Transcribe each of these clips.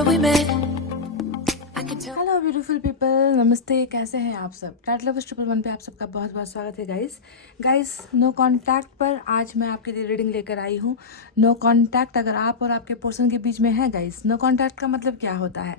where we met. I can tell. Hello beautiful people, नमस्ते। कैसे हैं आप सब? टाइट लवर्स 111 पे आप सबका बहुत बहुत स्वागत है गाइस। नो कांटेक्ट पर आज मैं आपके लिए रीडिंग लेकर आई हूँ। नो कांटेक्ट अगर आप और आपके पर्सन के बीच में है गाइस, नो कांटेक्ट का मतलब क्या होता है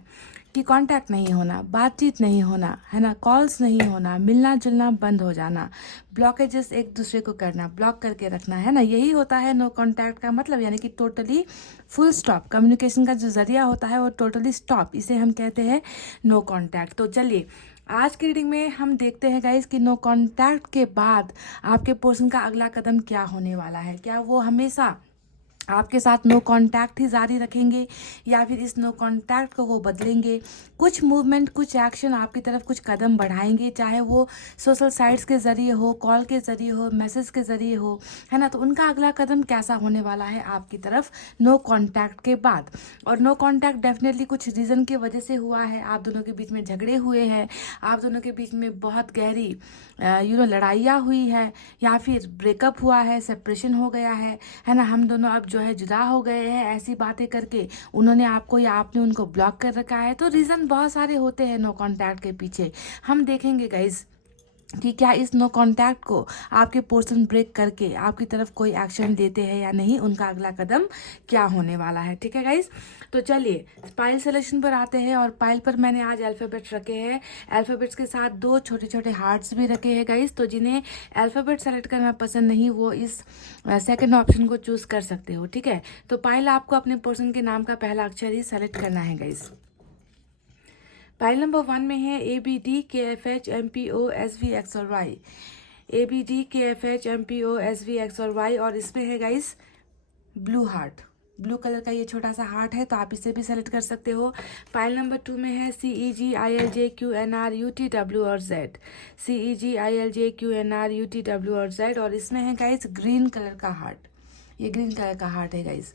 कि कांटेक्ट नहीं होना, बातचीत नहीं होना, है ना, कॉल्स नहीं होना, मिलना जुलना बंद हो जाना, ब्लॉकेजेस एक दूसरे को करना, ब्लॉक करके रखना, है ना, यही होता है नो कांटेक्ट का मतलब। यानी कि टोटली फुल स्टॉप, कम्युनिकेशन का जो जरिया होता है वो टोटली स्टॉप, इसे हम कहते हैं नो कांटेक्ट। तो चलिए आज की रीडिंग में हम देखते हैं गाइस कि नो कांटेक्ट के बाद आपके पर्सन का अगला कदम क्या होने वाला है। क्या वो हमेशा आपके साथ नो कांटेक्ट ही जारी रखेंगे या फिर इस नो कांटेक्ट को वो बदलेंगे, कुछ मूवमेंट, कुछ एक्शन आपकी तरफ, कुछ कदम बढ़ाएंगे, चाहे वो सोशल साइट्स के ज़रिए हो, कॉल के ज़रिए हो, मैसेज के ज़रिए हो, है ना। तो उनका अगला कदम कैसा होने वाला है आपकी तरफ नो कांटेक्ट के बाद। और नो कांटेक्ट डेफिनेटली कुछ रीज़न की वजह से हुआ है। आप दोनों के बीच में झगड़े हुए हैं, आप दोनों के बीच में बहुत गहरी लड़ाइयाँ हुई है, या फिर ब्रेकअप हुआ है, सेपरेशन हो गया है ना। हम दोनों अब जो है जुदा हो गए हैं, ऐसी बातें करके उन्होंने आपको या आपने उनको ब्लॉक कर रखा है। तो रीज़न बहुत सारे होते हैं नो कांटेक्ट के पीछे। हम देखेंगे गाइस कि क्या इस नो कांटेक्ट को आपके पर्सन ब्रेक करके आपकी तरफ कोई एक्शन देते हैं या नहीं, उनका अगला कदम क्या होने वाला है। ठीक है गाइस, तो चलिए पाइल सिलेक्शन पर आते हैं। और पाइल पर मैंने आज अल्फ़ाबेट्स रखे हैं, अल्फ़ाबेट्स के साथ दो छोटे छोटे हार्ट्स भी रखे हैं गाइस। तो जिन्हें अल्फ़ाबेट सेलेक्ट करना पसंद नहीं, वो इस सेकंड ऑप्शन को चूज़ कर सकते हो। ठीक है, तो पाइल आपको अपने पर्सन के नाम का पहला अक्षर ही सेलेक्ट करना है गाइस। पाइल नंबर 1 में है ABDKFHMPOSVXOR Y, ABDKFHMPOSVXOR Y, और इसमें है guys blue heart, blue colour का ये छोटा सा हार्ट है, तो आप इसे भी सेलेक्ट कर सकते हो। पाइल नंबर 2 में है CEGILJQNRUTW और Z, CEGILJQNRUTW और Z, और इसमें है गाइस ग्रीन कलर का हार्ट, ये ग्रीन कलर का हार्ट है गाइस।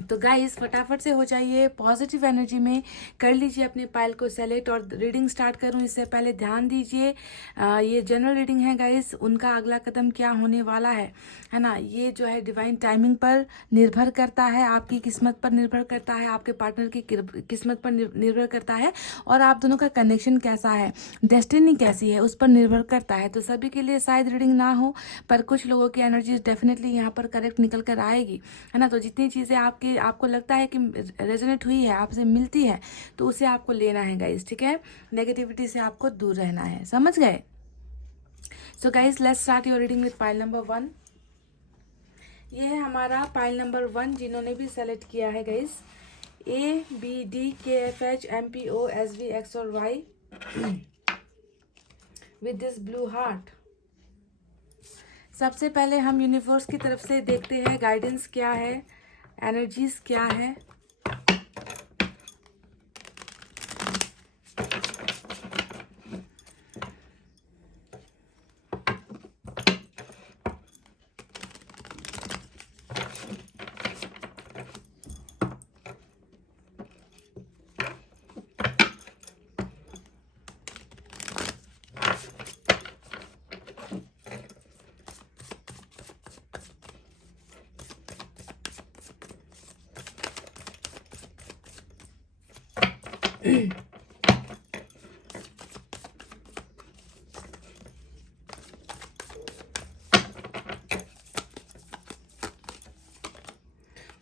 तो गाइस फटाफट से हो जाइए पॉजिटिव एनर्जी में, कर लीजिए अपने पाइल को सेलेक्ट। और रीडिंग स्टार्ट करूं इससे पहले ध्यान दीजिए, ये जनरल रीडिंग है गाइस, उनका अगला कदम क्या होने वाला है ना, ये जो है डिवाइन टाइमिंग पर निर्भर करता है, आपकी किस्मत पर निर्भर करता है, आपके पार्टनर की किस्मत पर निर्भर करता है, और आप दोनों का कनेक्शन कैसा है, डेस्टिनी कैसी है, उस पर निर्भर करता है। तो सभी के लिए शायद रीडिंग ना हो, पर कुछ लोगों की एनर्जी डेफिनेटली यहाँ पर करेक्ट निकल कर आएगी, है ना। तो जितनी चीज़ें आपको लगता है कि रेजोनेट हुई है, आपसे मिलती है, तो उसे आपको लेना है गाइस। ठीक है, नेगेटिविटी से आपको दूर रहना है, समझ गए। So guys let's start your reading with pile number 1। ये है हमारा पाइल नंबर 1, जिन्होंने भी सेलेक्ट किया है guys ABDKFHMPOSVXOR Y with this blue heart. सबसे पहले हम यूनिवर्स की तरफ से देखते हैं गाइडेंस क्या है, एनर्जीज क्या है।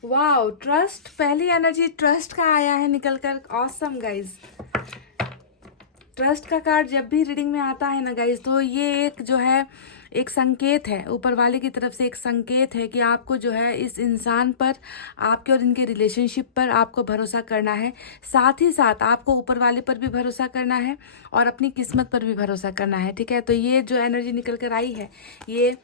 वाओ, ट्रस्ट, पहली एनर्जी ट्रस्ट का आया है निकल कर। ऑसम गाइज, ट्रस्ट का कार्ड जब भी रीडिंग में आता है ना गाइज, तो ये एक जो है एक संकेत है, ऊपर वाले की तरफ से एक संकेत है कि आपको जो है इस इंसान पर, आपके और इनके रिलेशनशिप पर आपको भरोसा करना है। साथ ही साथ आपको ऊपर वाले पर भी भरोसा करना है और अपनी किस्मत पर भी भरोसा करना है। ठीक है, तो ये जो एनर्जी निकल कर आई है, ये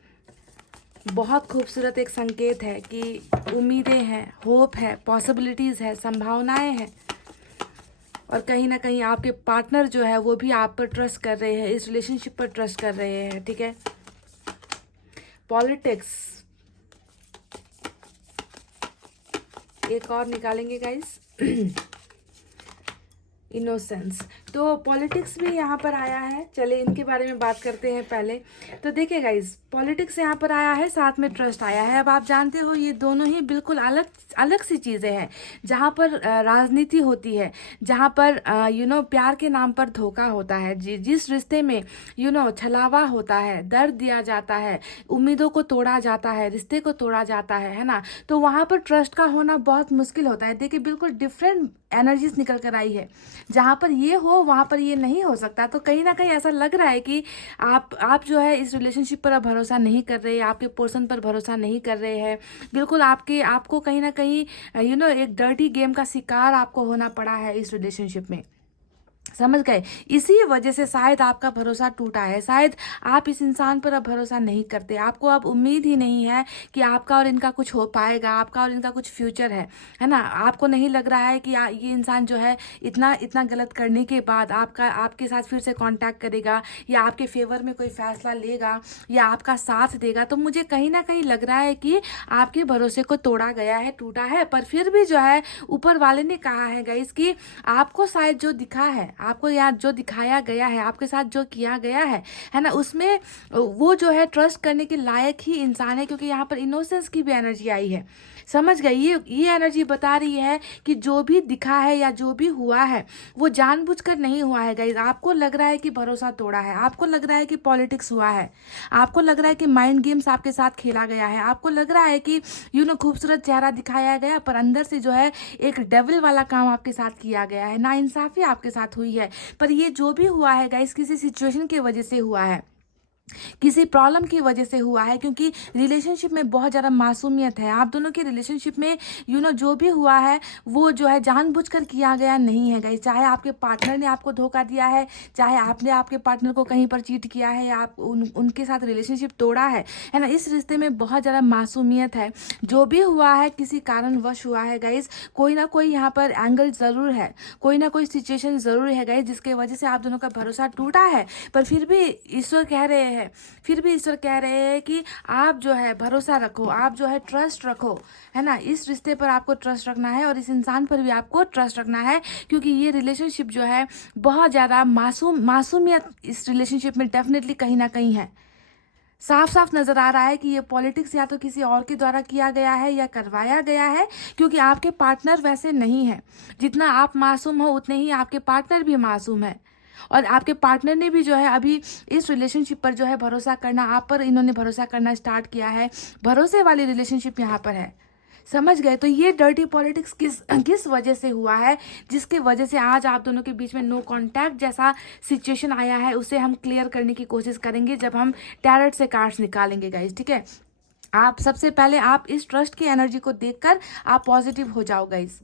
बहुत खूबसूरत एक संकेत है कि उम्मीदें हैं, होप है, पॉसिबिलिटीज़ है, संभावनाएं हैं, और कहीं ना कहीं आपके पार्टनर जो है वो भी आप पर ट्रस्ट कर रहे हैं, इस रिलेशनशिप पर ट्रस्ट कर रहे हैं। ठीक है, पॉलिटिक्स, एक और निकालेंगे गाइस। इनोसेंस। तो पॉलिटिक्स भी यहाँ पर आया है, चलिए इनके बारे में बात करते हैं पहले। तो देखिए गाइज, पॉलिटिक्स यहाँ पर आया है, साथ में ट्रस्ट आया है। अब आप जानते हो ये दोनों ही बिल्कुल अलग अलग सी चीज़ें हैं। जहाँ पर राजनीति होती है, जहाँ पर प्यार के नाम पर धोखा होता है, जिस रिश्ते में छलावा होता है, दर्द दिया जाता है, उम्मीदों को तोड़ा जाता है, रिश्ते को तोड़ा जाता है ना, तो वहाँ पर ट्रस्ट का होना बहुत मुश्किल होता है। देखिए बिल्कुल डिफरेंट एनर्जीज निकल कर आई है। जहाँ पर ये हो वहाँ पर ये नहीं हो सकता। तो कहीं ना कहीं ऐसा लग रहा है कि आप जो है इस रिलेशनशिप पर अब भरोसा नहीं कर रहे, आपके पर्सन पर भरोसा नहीं कर रहे हैं। बिल्कुल आपको कहीं ना कहीं एक डर्टी गेम का शिकार आपको होना पड़ा है इस रिलेशनशिप में, समझ गए। इसी वजह से शायद आपका भरोसा टूटा है, शायद आप इस इंसान पर अब भरोसा नहीं करते, आपको अब उम्मीद ही नहीं है कि आपका और इनका कुछ हो पाएगा, आपका और इनका कुछ फ्यूचर है ना। आपको नहीं लग रहा है कि ये इंसान जो है इतना इतना गलत करने के बाद आपके साथ फिर से कांटेक्ट करेगा या आपके फेवर में कोई फैसला लेगा या आपका साथ देगा। तो मुझे कहीं ना कहीं लग रहा है कि आपके भरोसे को तोड़ा गया है, टूटा है। पर फिर भी जो है ऊपर वाले ने कहा है गाइस कि आपको शायद जो दिखा है, आपको यहाँ जो दिखाया गया है, आपके साथ जो किया गया है ना, उसमें वो जो है ट्रस्ट करने के लायक ही इंसान है। क्योंकि यहाँ पर इनोसेंस की भी एनर्जी आई है, समझ गए। ये एनर्जी बता रही है कि जो भी दिखा है या जो भी हुआ है वो जानबूझकर नहीं हुआ है गाइस। आपको लग रहा है कि भरोसा तोड़ा है, आपको लग रहा है कि पॉलिटिक्स हुआ है, आपको लग रहा है कि माइंड गेम्स आपके साथ खेला गया है, आपको लग रहा है कि खूबसूरत चेहरा दिखाया गया, पर अंदर से जो है एक डेविल वाला काम आपके साथ किया गया है, नाइंसाफी आपके साथ हुई है। पर ये जो भी हुआ है गाइस किसी सिचुएशन की वजह से हुआ है, किसी प्रॉब्लम की वजह से हुआ है। क्योंकि रिलेशनशिप में बहुत ज़्यादा मासूमियत है। आप दोनों के रिलेशनशिप में जो भी हुआ है वो जो है जानबूझकर किया गया नहीं है गाइस। चाहे आपके पार्टनर ने आपको धोखा दिया है, चाहे आपने आपके पार्टनर को कहीं पर चीट किया है या आप उनके साथ रिलेशनशिप तोड़ा है ना, इस रिश्ते में बहुत ज़्यादा मासूमियत है। जो भी हुआ है किसी कारणवश हुआ है गाइस, कोई ना कोई यहाँ पर एंगल ज़रूर है, कोई ना कोई सिचुएशन ज़रूर है गाइस जिसके वजह से आप दोनों का भरोसा टूटा है। पर फिर भी ईश्वर कह रहे हैं, कि आप जो है भरोसा रखो, आप जो है ट्रस्ट रखो, है ना। इस रिश्ते पर आपको ट्रस्ट रखना है और इस इंसान पर भी आपको ट्रस्ट रखना है। क्योंकि ये रिलेशनशिप जो है बहुत ज़्यादा मासूमियत इस रिलेशनशिप में डेफिनेटली कहीं ना कहीं है। साफ साफ नजर आ रहा है कि ये पॉलिटिक्स या तो किसी और के द्वारा किया गया है या करवाया गया है। क्योंकि आपके पार्टनर वैसे नहीं है, जितना आप मासूम हो उतने ही आपके पार्टनर भी मासूम है। और आपके पार्टनर ने भी जो है अभी इस रिलेशनशिप पर जो है भरोसा करना, आप पर इन्होंने भरोसा करना स्टार्ट किया है। भरोसे वाली रिलेशनशिप यहाँ पर है, समझ गए। तो ये डर्टी पॉलिटिक्स किस वजह से हुआ है, जिसके वजह से आज आप दोनों के बीच में नो कांटेक्ट जैसा सिचुएशन आया है, उसे हम क्लियर करने की कोशिश करेंगे जब हम टैरोट से कार्ड्स निकालेंगे गाइस, ठीक है। आप सबसे पहले आप इस ट्रस्ट की एनर्जी को देखकर आप पॉजिटिव हो जाओ गाइस।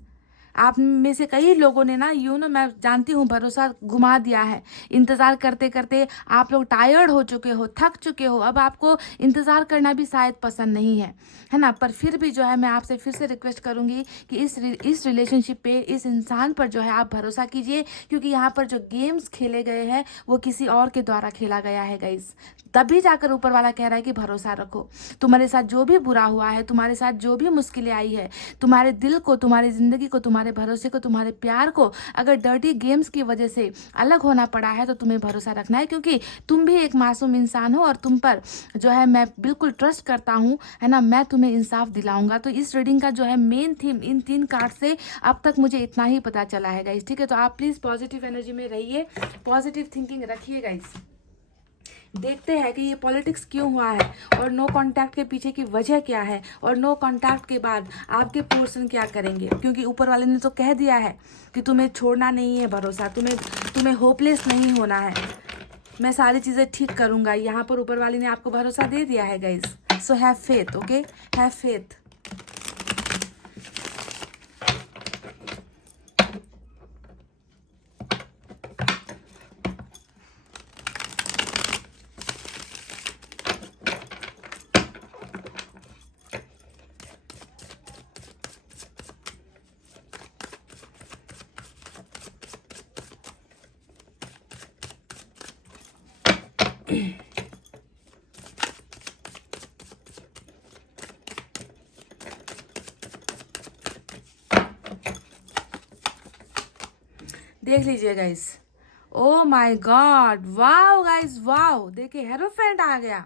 आप में से कई लोगों ने ना मैं जानती हूँ भरोसा घुमा दिया है। इंतज़ार करते करते आप लोग टायर्ड हो चुके हो, थक चुके हो। अब आपको इंतज़ार करना भी शायद पसंद नहीं है ना। पर फिर भी जो है मैं आपसे फिर से रिक्वेस्ट करूँगी कि इस रिलेशनशिप पे, इस इंसान पर जो है आप भरोसा कीजिए। क्योंकि यहाँ पर जो गेम्स खेले गए हैं वो किसी और के द्वारा खेला गया है गाइस। तभी जाकर ऊपर वाला कह रहा है कि भरोसा रखो। तुम्हारे साथ जो भी बुरा हुआ है, तुम्हारे साथ जो भी मुश्किलें आई है, तुम्हारे दिल को, तुम्हारी ज़िंदगी को, तुम्हारे भरोसे को, तुम्हारे प्यार को अगर डर्टी गेम्स की वजह से अलग होना पड़ा है तो तुम्हें भरोसा रखना है। क्योंकि तुम भी एक मासूम इंसान हो और तुम पर जो है मैं बिल्कुल ट्रस्ट करता हूँ, है ना। मैं तुम्हें इंसाफ दिलाऊंगा। तो इस रीडिंग का जो है मेन थीम इन 3 कार्ड से अब तक मुझे इतना ही पता चला है गाइस, ठीक है। तो आप प्लीज़ पॉजिटिव एनर्जी में रहिए, पॉजिटिव थिंकिंग रखिए गाइस। देखते हैं कि ये पॉलिटिक्स क्यों हुआ है और नो कांटेक्ट के पीछे की वजह क्या है और नो कांटेक्ट के बाद आपके पर्सन क्या करेंगे। क्योंकि ऊपर वाले ने तो कह दिया है कि तुम्हें छोड़ना नहीं है भरोसा, तुम्हें होपलेस नहीं होना है, मैं सारी चीज़ें ठीक करूँगा। यहाँ पर ऊपर वाले ने आपको भरोसा दे दिया है guys. So have faith, okay, have faith. देख लीजिए guys, O my God, wow guys wow, देखिए हेरोफेंट आ गया।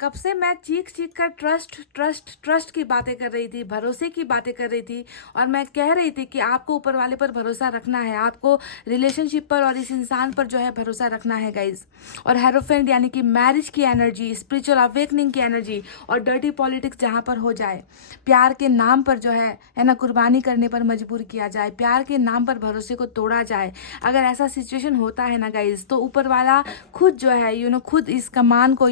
कब से मैं चीख चीख कर ट्रस्ट ट्रस्ट ट्रस्ट की बातें कर रही थी, भरोसे की बातें कर रही थी, और मैं कह रही थी कि आपको ऊपर वाले पर भरोसा रखना है, आपको रिलेशनशिप पर और इस इंसान पर जो है भरोसा रखना है गाइज। और हेरोफेंट यानी कि मैरिज की एनर्जी, स्पिरिचुअल अवेकनिंग की एनर्जी, और डर्टी पॉलिटिक्स जहाँ पर हो जाए, प्यार के नाम पर जो है ना कुर्बानी करने पर मजबूर किया जाए, प्यार के नाम पर भरोसे को तोड़ा जाए, अगर ऐसा सिचुएशन होता है ना गाइज, तो ऊपर वाला खुद जो है खुद इस कमान को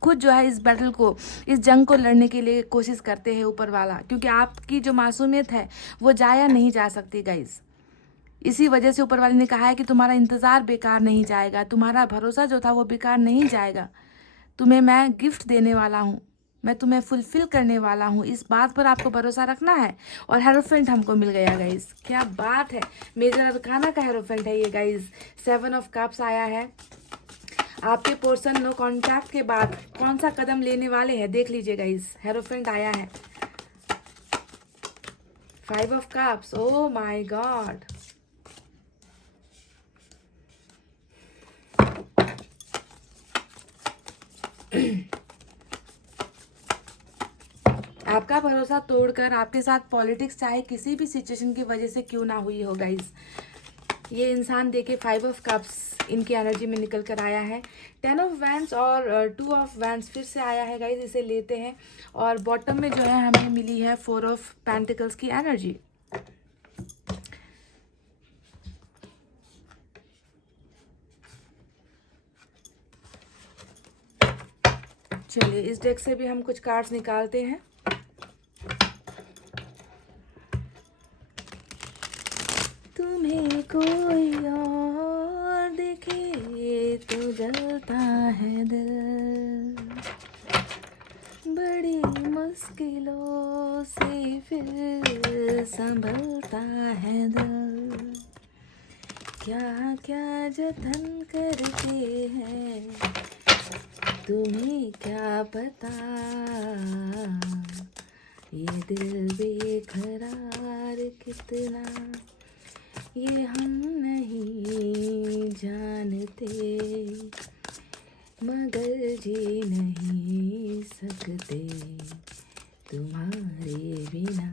खुद जो है इस बैटल को, इस जंग को लड़ने के लिए कोशिश करते हैं ऊपर वाला, क्योंकि आपकी जो मासूमियत है वो जाया नहीं जा सकती गाइज। इसी वजह से ऊपर वाले ने कहा है कि तुम्हारा इंतज़ार बेकार नहीं जाएगा, तुम्हारा भरोसा जो था वो बेकार नहीं जाएगा, तुम्हें मैं गिफ्ट देने वाला हूँ, मैं तुम्हें फुलफिल करने वाला हूँ, इस बात पर आपको भरोसा रखना है। और हेरोफेंट हमको मिल गया गाइज, क्या बात है, मेजर अरकाना का हेरोफेंट है ये गाइज। 7 ऑफ कप्स आया है। आपके पर्सन नो कांटेक्ट के बाद कौन सा कदम लेने वाले हैं देख लीजिए गाइस, हेरोफेंट आया है। 5 of cups, O my God, आपका भरोसा तोड़कर आपके साथ पॉलिटिक्स चाहे किसी भी सिचुएशन की वजह से क्यों ना हुई हो गाइस, ये इंसान देखे 5 ऑफ कप्स इनकी एनर्जी में निकल कर आया है। 10 ऑफ वैंड्स और 2 ऑफ वैंड्स फिर से आया है गाइज, इसे लेते हैं। और बॉटम में जो है हमें मिली है 4 ऑफ पेंटिकल्स की एनर्जी। चलिए इस डेक से भी हम कुछ कार्ड्स निकालते हैं। तुम्हें कोई और देखे तो जलता है दिल, बड़ी मुश्किलों से फिर संभलता है दिल, क्या क्या जतन करते हैं तुम्हें क्या पता, ये दिल बेकरार कितना ये हम नहीं जानते, मगर जी नहीं सकते तुम्हारे बिना।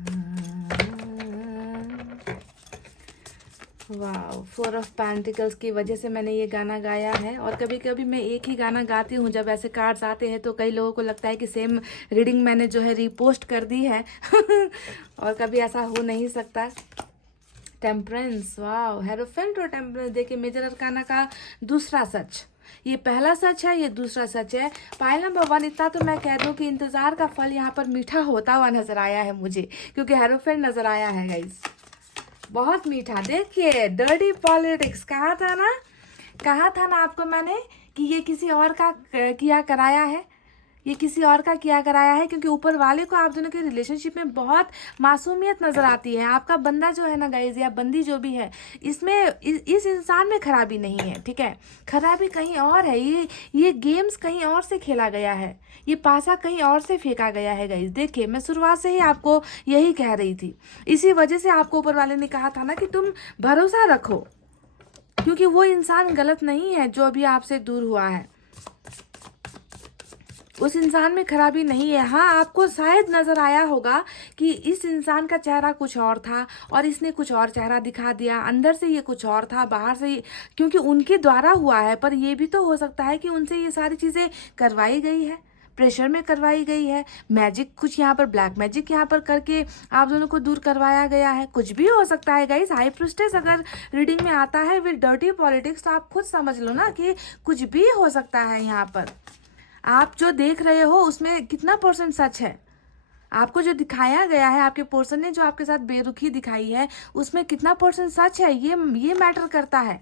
वाह, 4 ऑफ पेंटिकल्स की वजह से मैंने ये गाना गाया है। और कभी कभी मैं एक ही गाना गाती हूँ, जब ऐसे कार्ड्स आते हैं तो कई लोगों को लगता है कि सेम रीडिंग मैंने जो है रीपोस्ट कर दी है और कभी ऐसा हो नहीं सकता। टेम्परेंस, वाह, हेरोफेंट और टेम्परेंस, देखिए मेजर अरकाना का दूसरा सच, ये पहला सच है, ये दूसरा सच है। पाइल नंबर 1, इतना तो मैं कह दूं कि इंतजार का फल यहाँ पर मीठा होता हुआ नजर आया है मुझे, क्योंकि हेरोफेंट नजर आया है गाइस, बहुत मीठा। देखिए डर्टी पॉलिटिक्स, कहा था ना आपको मैंने कि ये किसी और का किया कराया है, ये किसी और का किया कराया है, क्योंकि ऊपर वाले को आप दोनों के रिलेशनशिप में बहुत मासूमियत नजर आती है। आपका बंदा जो है ना गाइज, या बंदी जो भी है, इसमें इस इंसान में खराबी नहीं है, ठीक है, खराबी कहीं और है। ये गेम्स कहीं और से खेला गया है, ये पासा कहीं और से फेंका गया है गाइज। देखिए मैं शुरुआत से ही आपको यही कह रही थी, इसी वजह से आपको ऊपर वाले ने कहा था ना कि तुम भरोसा रखो, क्योंकि वो इंसान गलत नहीं है जो अभी आपसे दूर हुआ है, उस इंसान में खराबी नहीं है। हाँ, आपको शायद नजर आया होगा कि इस इंसान का चेहरा कुछ और था और इसने कुछ और चेहरा दिखा दिया, अंदर से ये कुछ और था, बाहर से क्योंकि उनके द्वारा हुआ है, पर ये भी तो हो सकता है कि उनसे ये सारी चीजें करवाई गई है, प्रेशर में करवाई गई है, मैजिक कुछ यहाँ पर, ब्लैक मैजिक यहाँ पर करके आप दोनों को दूर करवाया गया है, कुछ भी हो सकता है गाइस। हाई प्रिस्टेस अगर रीडिंग में आता है विद डर्टी पॉलिटिक्स, तो आप खुद समझ लो ना कि कुछ भी हो सकता है यहाँ पर। आप जो देख रहे हो उसमें कितना % सच है, आपको जो दिखाया गया है, आपके पर्सन ने जो आपके साथ बेरुखी दिखाई है, उसमें कितना % सच है, ये मैटर करता है।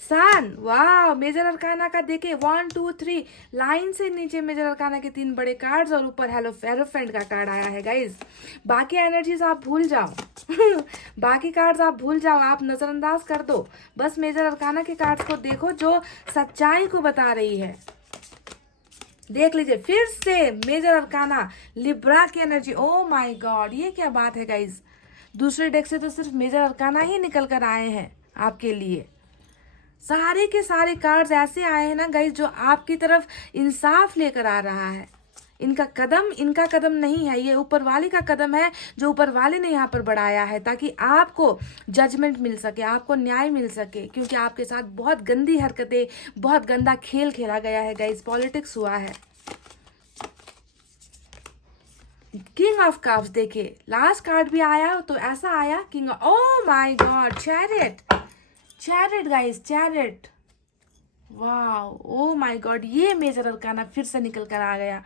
सन, वाह, मेजर अरकाना का देखे 1 2 3 लाइन से नीचे मेजर अरकाना के 3 बड़े कार्ड्स और ऊपर हेरोफेंट का कार्ड आया है गाइज। बाकी एनर्जीज आप भूल जाओ बाकी कार्ड्स आप भूल जाओ, आप नजरअंदाज कर दो, बस मेजर अरकाना के कार्ड्स को देखो जो सच्चाई को बता रही है। देख लीजिए फिर से मेजर अरकाना, लिब्रा की एनर्जी, ओ माय गॉड, ये क्या बात है गाइज। दूसरे डेक से तो सिर्फ मेजर अरकाना ही निकल कर आए हैं आपके लिए। सारे के सारे कार्ड्स ऐसे आए हैं ना गाइस जो आपकी तरफ इंसाफ लेकर आ रहा है। इनका कदम नहीं है, ये ऊपर वाले का कदम है जो ऊपर वाले ने यहाँ पर बढ़ाया है, ताकि आपको जजमेंट मिल सके, आपको न्याय मिल सके, क्योंकि आपके साथ बहुत गंदी हरकतें, बहुत गंदा खेल खेला गया है गाइस, पॉलिटिक्स हुआ है। किंग ऑफ कप्स, देखिए लास्ट कार्ड भी आया तो ऐसा आया king, O my God, chariot guys, chariot, wow, O my God, ये मेजर अरकाना फिर से निकल कर आ गया।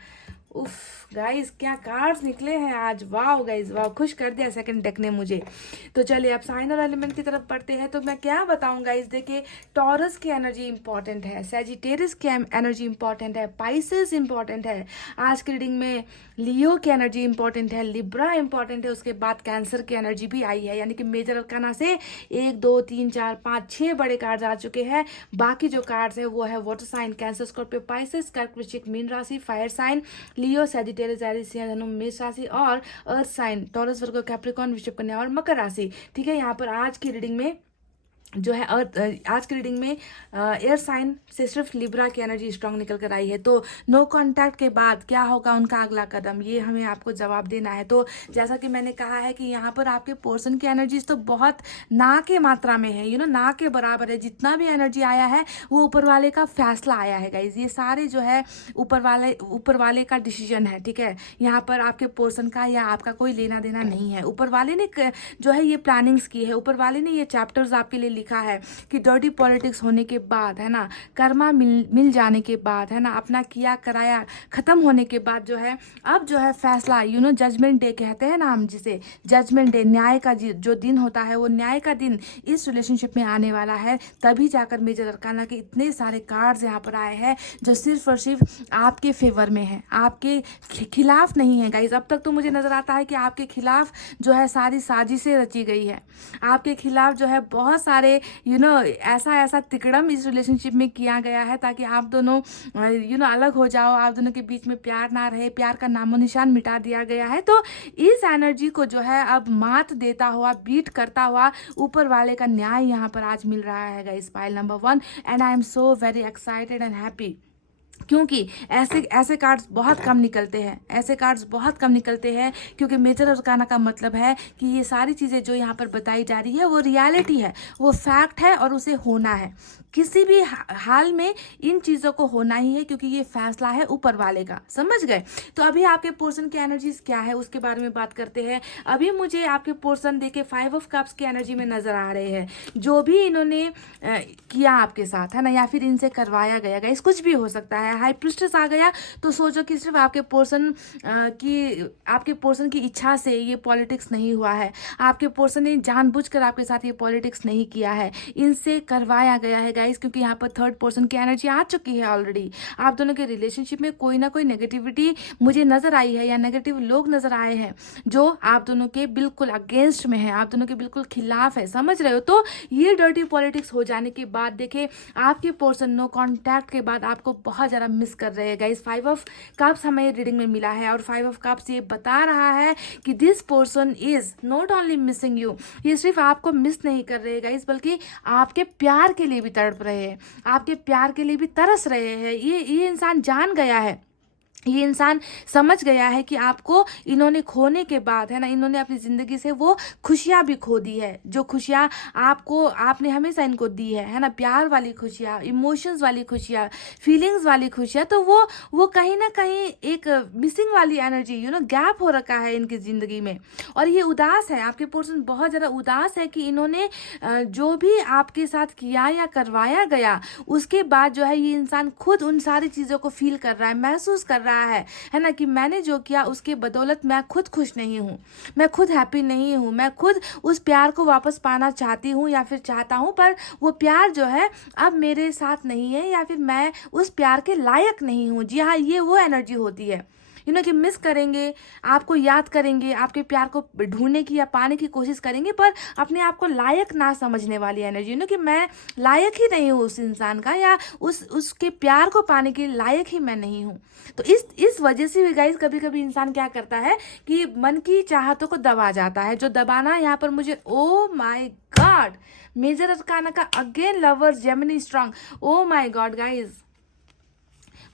उफ गाइस, क्या कार्ड्स निकले हैं आज, वाओ गाइस, वाओ, खुश कर दिया सेकंड डेक ने मुझे। तो चलिए अब साइन और एलिमेंट की तरफ बढ़ते हैं। तो मैं क्या बताऊं गाइस, देखिए टॉरस की एनर्जी इंपॉर्टेंट है, सैजिटेरियस की एनर्जी इंपॉर्टेंट है, पाइसेस इंपॉर्टेंट है, आज की रीडिंग में लियो की एनर्जी इंपॉर्टेंट है, लिब्रा इंपॉर्टेंट है, उसके बाद कैंसर की एनर्जी भी आई है। यानी कि मेजर अरकाना से 1 2 3 4 5 6 बड़े कार्ड्स आ चुके हैं। बाकी जो कार्ड्स है वो है water sign, Cancer, Scorpio, Pisces, कर्क, वृश्चिक, मीन राशि, fire sign, Leo, Sagittarius, Aries, सिंह, धनु, मेष राशि, और earth sign, Taurus, Virgo, Capricorn, वृषभ, कन्या और मकर राशि। ठीक है, यहाँ पर आज की रीडिंग में जो है आज की रीडिंग में एयर साइन से सिर्फ लिब्रा की एनर्जी स्ट्रांग निकल कर आई है। तो नो कांटेक्ट के बाद क्या होगा उनका अगला कदम, ये हमें आपको जवाब देना है। तो जैसा कि मैंने कहा है कि यहाँ पर आपके पर्सन की एनर्जीज तो बहुत ना के मात्रा में है, ना के बराबर है। जितना भी एनर्जी आया है वो ऊपर वाले का फैसला आया है गाइज, ये सारे जो है ऊपर वाले का डिसीजन है। ठीक है, यहाँ पर आपके पर्सन का या आपका कोई लेना देना नहीं है। ऊपर वाले ने जो है ये प्लानिंग्स की है, ऊपर वाले ने ये चैप्टर्स आपके लिए लिखा है कि डर्टी पॉलिटिक्स होने के बाद, है ना, कर्मा मिल जाने के बाद, है ना, अपना किया कराया खत्म होने के बाद जो है अब जो है फैसला, जजमेंट डे कहते हैं ना हम जिसे, जजमेंट डे, न्याय का जो दिन होता है, वो न्याय का दिन इस रिलेशनशिप में आने वाला है। तभी जाकर मेजर अरकाना के इतने सारे कार्ड्स यहाँ पर आए हैं जो सिर्फ और सिर्फ आपके फेवर में है, आपके खिलाफ नहीं है गाइज। अब तक तो मुझे नजर आता है कि आपके खिलाफ जो है सारी साजिशें रची गई है, आपके खिलाफ जो है बहुत सारे ऐसा तिकड़म इस रिलेशनशिप में किया गया है ताकि आप दोनों अलग हो जाओ, आप दोनों के बीच में प्यार ना रहे, प्यार का नामो निशान मिटा दिया गया है। तो इस एनर्जी को जो है अब मात देता हुआ, बीट करता हुआ ऊपर वाले का न्याय यहाँ पर आज मिल रहा है guys, pile number 1, and I am so very excited and happy, क्योंकि ऐसे कार्ड्स बहुत कम निकलते हैं, ऐसे कार्ड्स बहुत कम निकलते हैं, क्योंकि मेजर अरकाना का मतलब है कि ये सारी चीज़ें जो यहाँ पर बताई जा रही है वो रियलिटी है, वो फैक्ट है और उसे होना है। किसी भी हाल में इन चीज़ों को होना ही है, क्योंकि ये फैसला है ऊपर वाले का, समझ गए। तो अभी आपके पोर्शन की एनर्जीज क्या है उसके बारे में बात करते हैं। अभी मुझे आपके पोर्शन देखे 5 ऑफ कप्स की एनर्जी में नजर आ रहे हैं, जो भी इन्होंने किया आपके साथ, है ना, या फिर इनसे करवाया गया, गाइस कुछ भी हो सकता है। हाई प्रिस्टेस आ गया तो सोचो कि सिर्फ आपके पोर्शन की इच्छा से ये पॉलिटिक्स नहीं हुआ है, आपके पोर्शन ने जानबूझकर आपके साथ ये पॉलिटिक्स नहीं किया है, इनसे करवाया गया है गाइस, क्योंकि यहाँ पर थर्ड पर्सन की एनर्जी आ चुकी है ऑलरेडी। आप दोनों के रिलेशनशिप में कोई ना कोई नेगेटिविटी मुझे नजर आई है, या नेगेटिव लोग नजर आए हैं जो आप दोनों के बिल्कुल अगेंस्ट में है, आप दोनों के बिल्कुल खिलाफ है, समझ रहे हो। तो ये डर्टी पॉलिटिक्स हो जाने के बाद देखिए आपके पर्सन नो कॉन्टैक्ट के बाद आपको बहुत ज़्यादा मिस कर रहे हैं गाइस। 5 ऑफ कप्स हमें रीडिंग में मिला है, और 5 ऑफ कप्स ये बता रहा है कि this person is not only missing you, ये सिर्फ आपको मिस नहीं कर रहे गाइस, बल्कि आपके प्यार के लिए भी तड़प रहे हैं, आपके प्यार के लिए भी तरस रहे हैं। ये इंसान जान गया है, ये इंसान समझ गया है कि आपको इन्होंने खोने के बाद, है ना, इन्होंने अपनी ज़िंदगी से वो खुशियाँ भी खो दी है, जो खुशियाँ आपने हमेशा इनको दी है ना, प्यार वाली खुशियाँ, इमोशंस वाली खुशियाँ, फीलिंग्स वाली खुशियाँ। तो वो कहीं ना कहीं एक मिसिंग वाली एनर्जी गैप हो रखा है इनकी ज़िंदगी में, और ये उदास है, आपके पर्सन बहुत ज़्यादा उदास है कि इन्होंने जो भी आपके साथ किया या करवाया गया, उसके बाद जो है ये इंसान खुद उन सारी चीज़ों को फील कर रहा है, महसूस कर रहा है ना, कि मैंने जो किया उसके बदौलत मैं खुद खुश नहीं हूँ, मैं खुद हैप्पी नहीं हूँ, मैं खुद उस प्यार को वापस पाना चाहती हूँ या फिर चाहता हूँ, पर वो प्यार जो है अब मेरे साथ नहीं है, या फिर मैं उस प्यार के लायक नहीं हूँ। जी हाँ, ये वो एनर्जी होती है, कि मिस करेंगे, आपको याद करेंगे, आपके प्यार को ढूंढने की या पाने की कोशिश करेंगे, पर अपने आप को लायक ना समझने वाली एनर्जी, कि मैं लायक ही नहीं हूँ उस इंसान का, या उसके प्यार को पाने के लायक ही मैं नहीं हूँ। तो इस वजह से भी गाइस कभी कभी इंसान क्या करता है कि मन की चाहतों को दबा जाता है। जो दबाना यहाँ पर मुझे, oh my god, major arcana का again lovers Gemini strong, oh my god guys,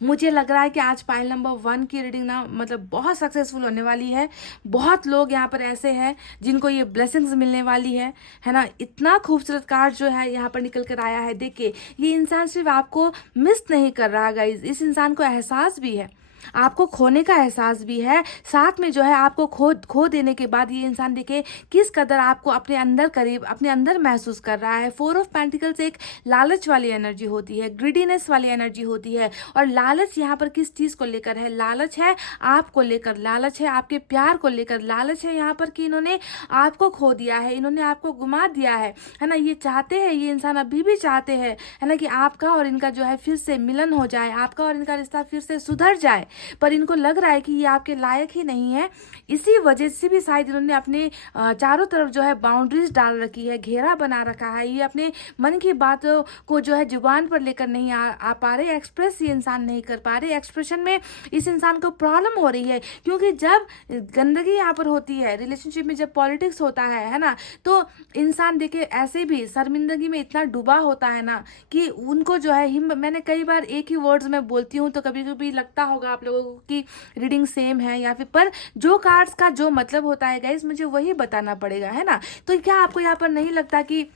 मुझे लग रहा है कि आज पाइल नंबर 1 की रीडिंग ना मतलब बहुत सक्सेसफुल होने वाली है। बहुत लोग यहाँ पर ऐसे हैं जिनको ये ब्लेसिंग्स मिलने वाली है ना। इतना खूबसूरत कार्ड जो है यहाँ पर निकल कर आया है। देखिए, ये इंसान सिर्फ आपको मिस नहीं कर रहा गाइज, इस इंसान को एहसास भी है, आपको खोने का एहसास भी है, साथ में जो है आपको खो देने के बाद ये इंसान देखे किस कदर आपको अपने अंदर करीब, अपने अंदर महसूस कर रहा है। 4 ऑफ पेंटिकल्स एक लालच वाली एनर्जी होती है, ग्रीडीनेस वाली एनर्जी होती है। और लालच यहाँ पर किस चीज़ को लेकर है? लालच है आपको लेकर, लालच है आपके प्यार को लेकर, लालच है यहाँ पर कि इन्होंने आपको खो दिया है, इन्होंने आपको गुमा दिया है ना। ये चाहते हैं, ये इंसान अभी भी चाहते हैं है ना कि आपका और इनका जो है फिर से मिलन हो जाए, आपका और इनका रिश्ता फिर से सुधर जाए, पर इनको लग रहा है कि ये आपके लायक ही नहीं है। इसी वजह से भी शायद इन्होंने अपने चारों तरफ जो है बाउंड्रीज डाल रखी है, घेरा बना रखा है। ये अपने मन की बातों को जो है जुबान पर लेकर नहीं आ पा रहे, एक्सप्रेस ये इंसान नहीं कर पा रहे। एक्सप्रेशन में इस इंसान को प्रॉब्लम हो रही है, क्योंकि जब गंदगी यहाँ पर होती है रिलेशनशिप में, जब पॉलिटिक्स होता है ना, तो इंसान देखे ऐसे भी शर्मिंदगी में इतना डूबा होता है ना कि उनको जो है मैंने कई बार एक ही वर्ड्स में बोलती हूँ, तो कभी कभी लगता होगा आप लोगों को कि रीडिंग सेम है या फिर, पर जो कार्ड्स का जो मतलब होता है गाइस मुझे वही बताना पड़ेगा, है ना। तो क्या आपको यहाँ पर नहीं लगता कि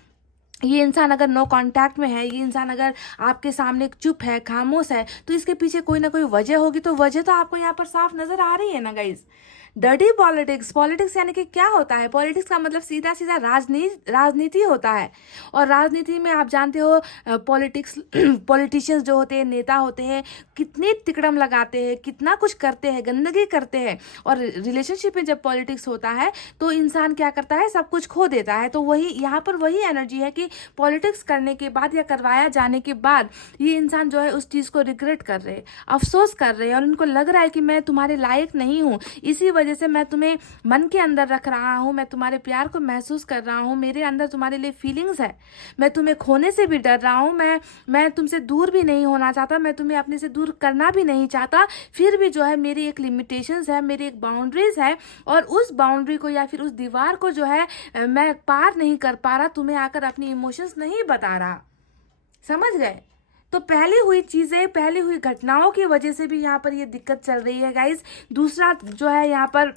ये इंसान अगर नो कांटेक्ट में है, ये इंसान अगर आपके सामने चुप है, खामोश है, तो इसके पीछे कोई ना कोई वजह होगी। तो वजह तो आपको यहाँ पर साफ नजर आ रही है ना गाइस। डर्टी पॉलिटिक्स, पॉलिटिक्स यानी कि क्या होता है? पॉलिटिक्स का मतलब सीधा सीधा राजनीति होता है। और राजनीति में आप जानते हो पॉलिटिशियंस जो होते हैं, नेता होते हैं, कितनी तिकड़म लगाते हैं, कितना कुछ करते हैं, गंदगी करते हैं। और रिलेशनशिप में जब पॉलिटिक्स होता है तो इंसान क्या करता है? सब कुछ खो देता है। तो वही यहाँ पर वही एनर्जी है कि पॉलिटिक्स करने के बाद या करवाया जाने के बाद ये इंसान जो है उस चीज़ को रिग्रेट कर रहे हैं, अफसोस कर रहे हैं, और उनको लग रहा है कि मैं तुम्हारे लायक नहीं हूँ, इसी वजह से मैं तुम्हें मन के अंदर रख रहा हूँ, मैं तुम्हारे प्यार को महसूस कर रहा हूँ, मेरे अंदर तुम्हारे लिए फीलिंग्स है, मैं तुम्हें खोने से भी डर रहा हूँ, मैं तुमसे दूर भी नहीं होना चाहता, मैं तुम्हें अपने से दूर करना भी नहीं चाहता, फिर भी जो है मेरी एक लिमिटेशंस है, मेरी एक बाउंड्रीज है, और उस बाउंड्री को या फिर उस दीवार को जो है मैं पार नहीं कर पा रहा, तुम्हें आकर अपनी इमोशंस नहीं बता रहा। समझ गए? तो पहले हुई चीज़ें, पहले हुई घटनाओं की वजह से भी यहाँ पर ये दिक्कत चल रही है गाइस। दूसरा जो है यहाँ पर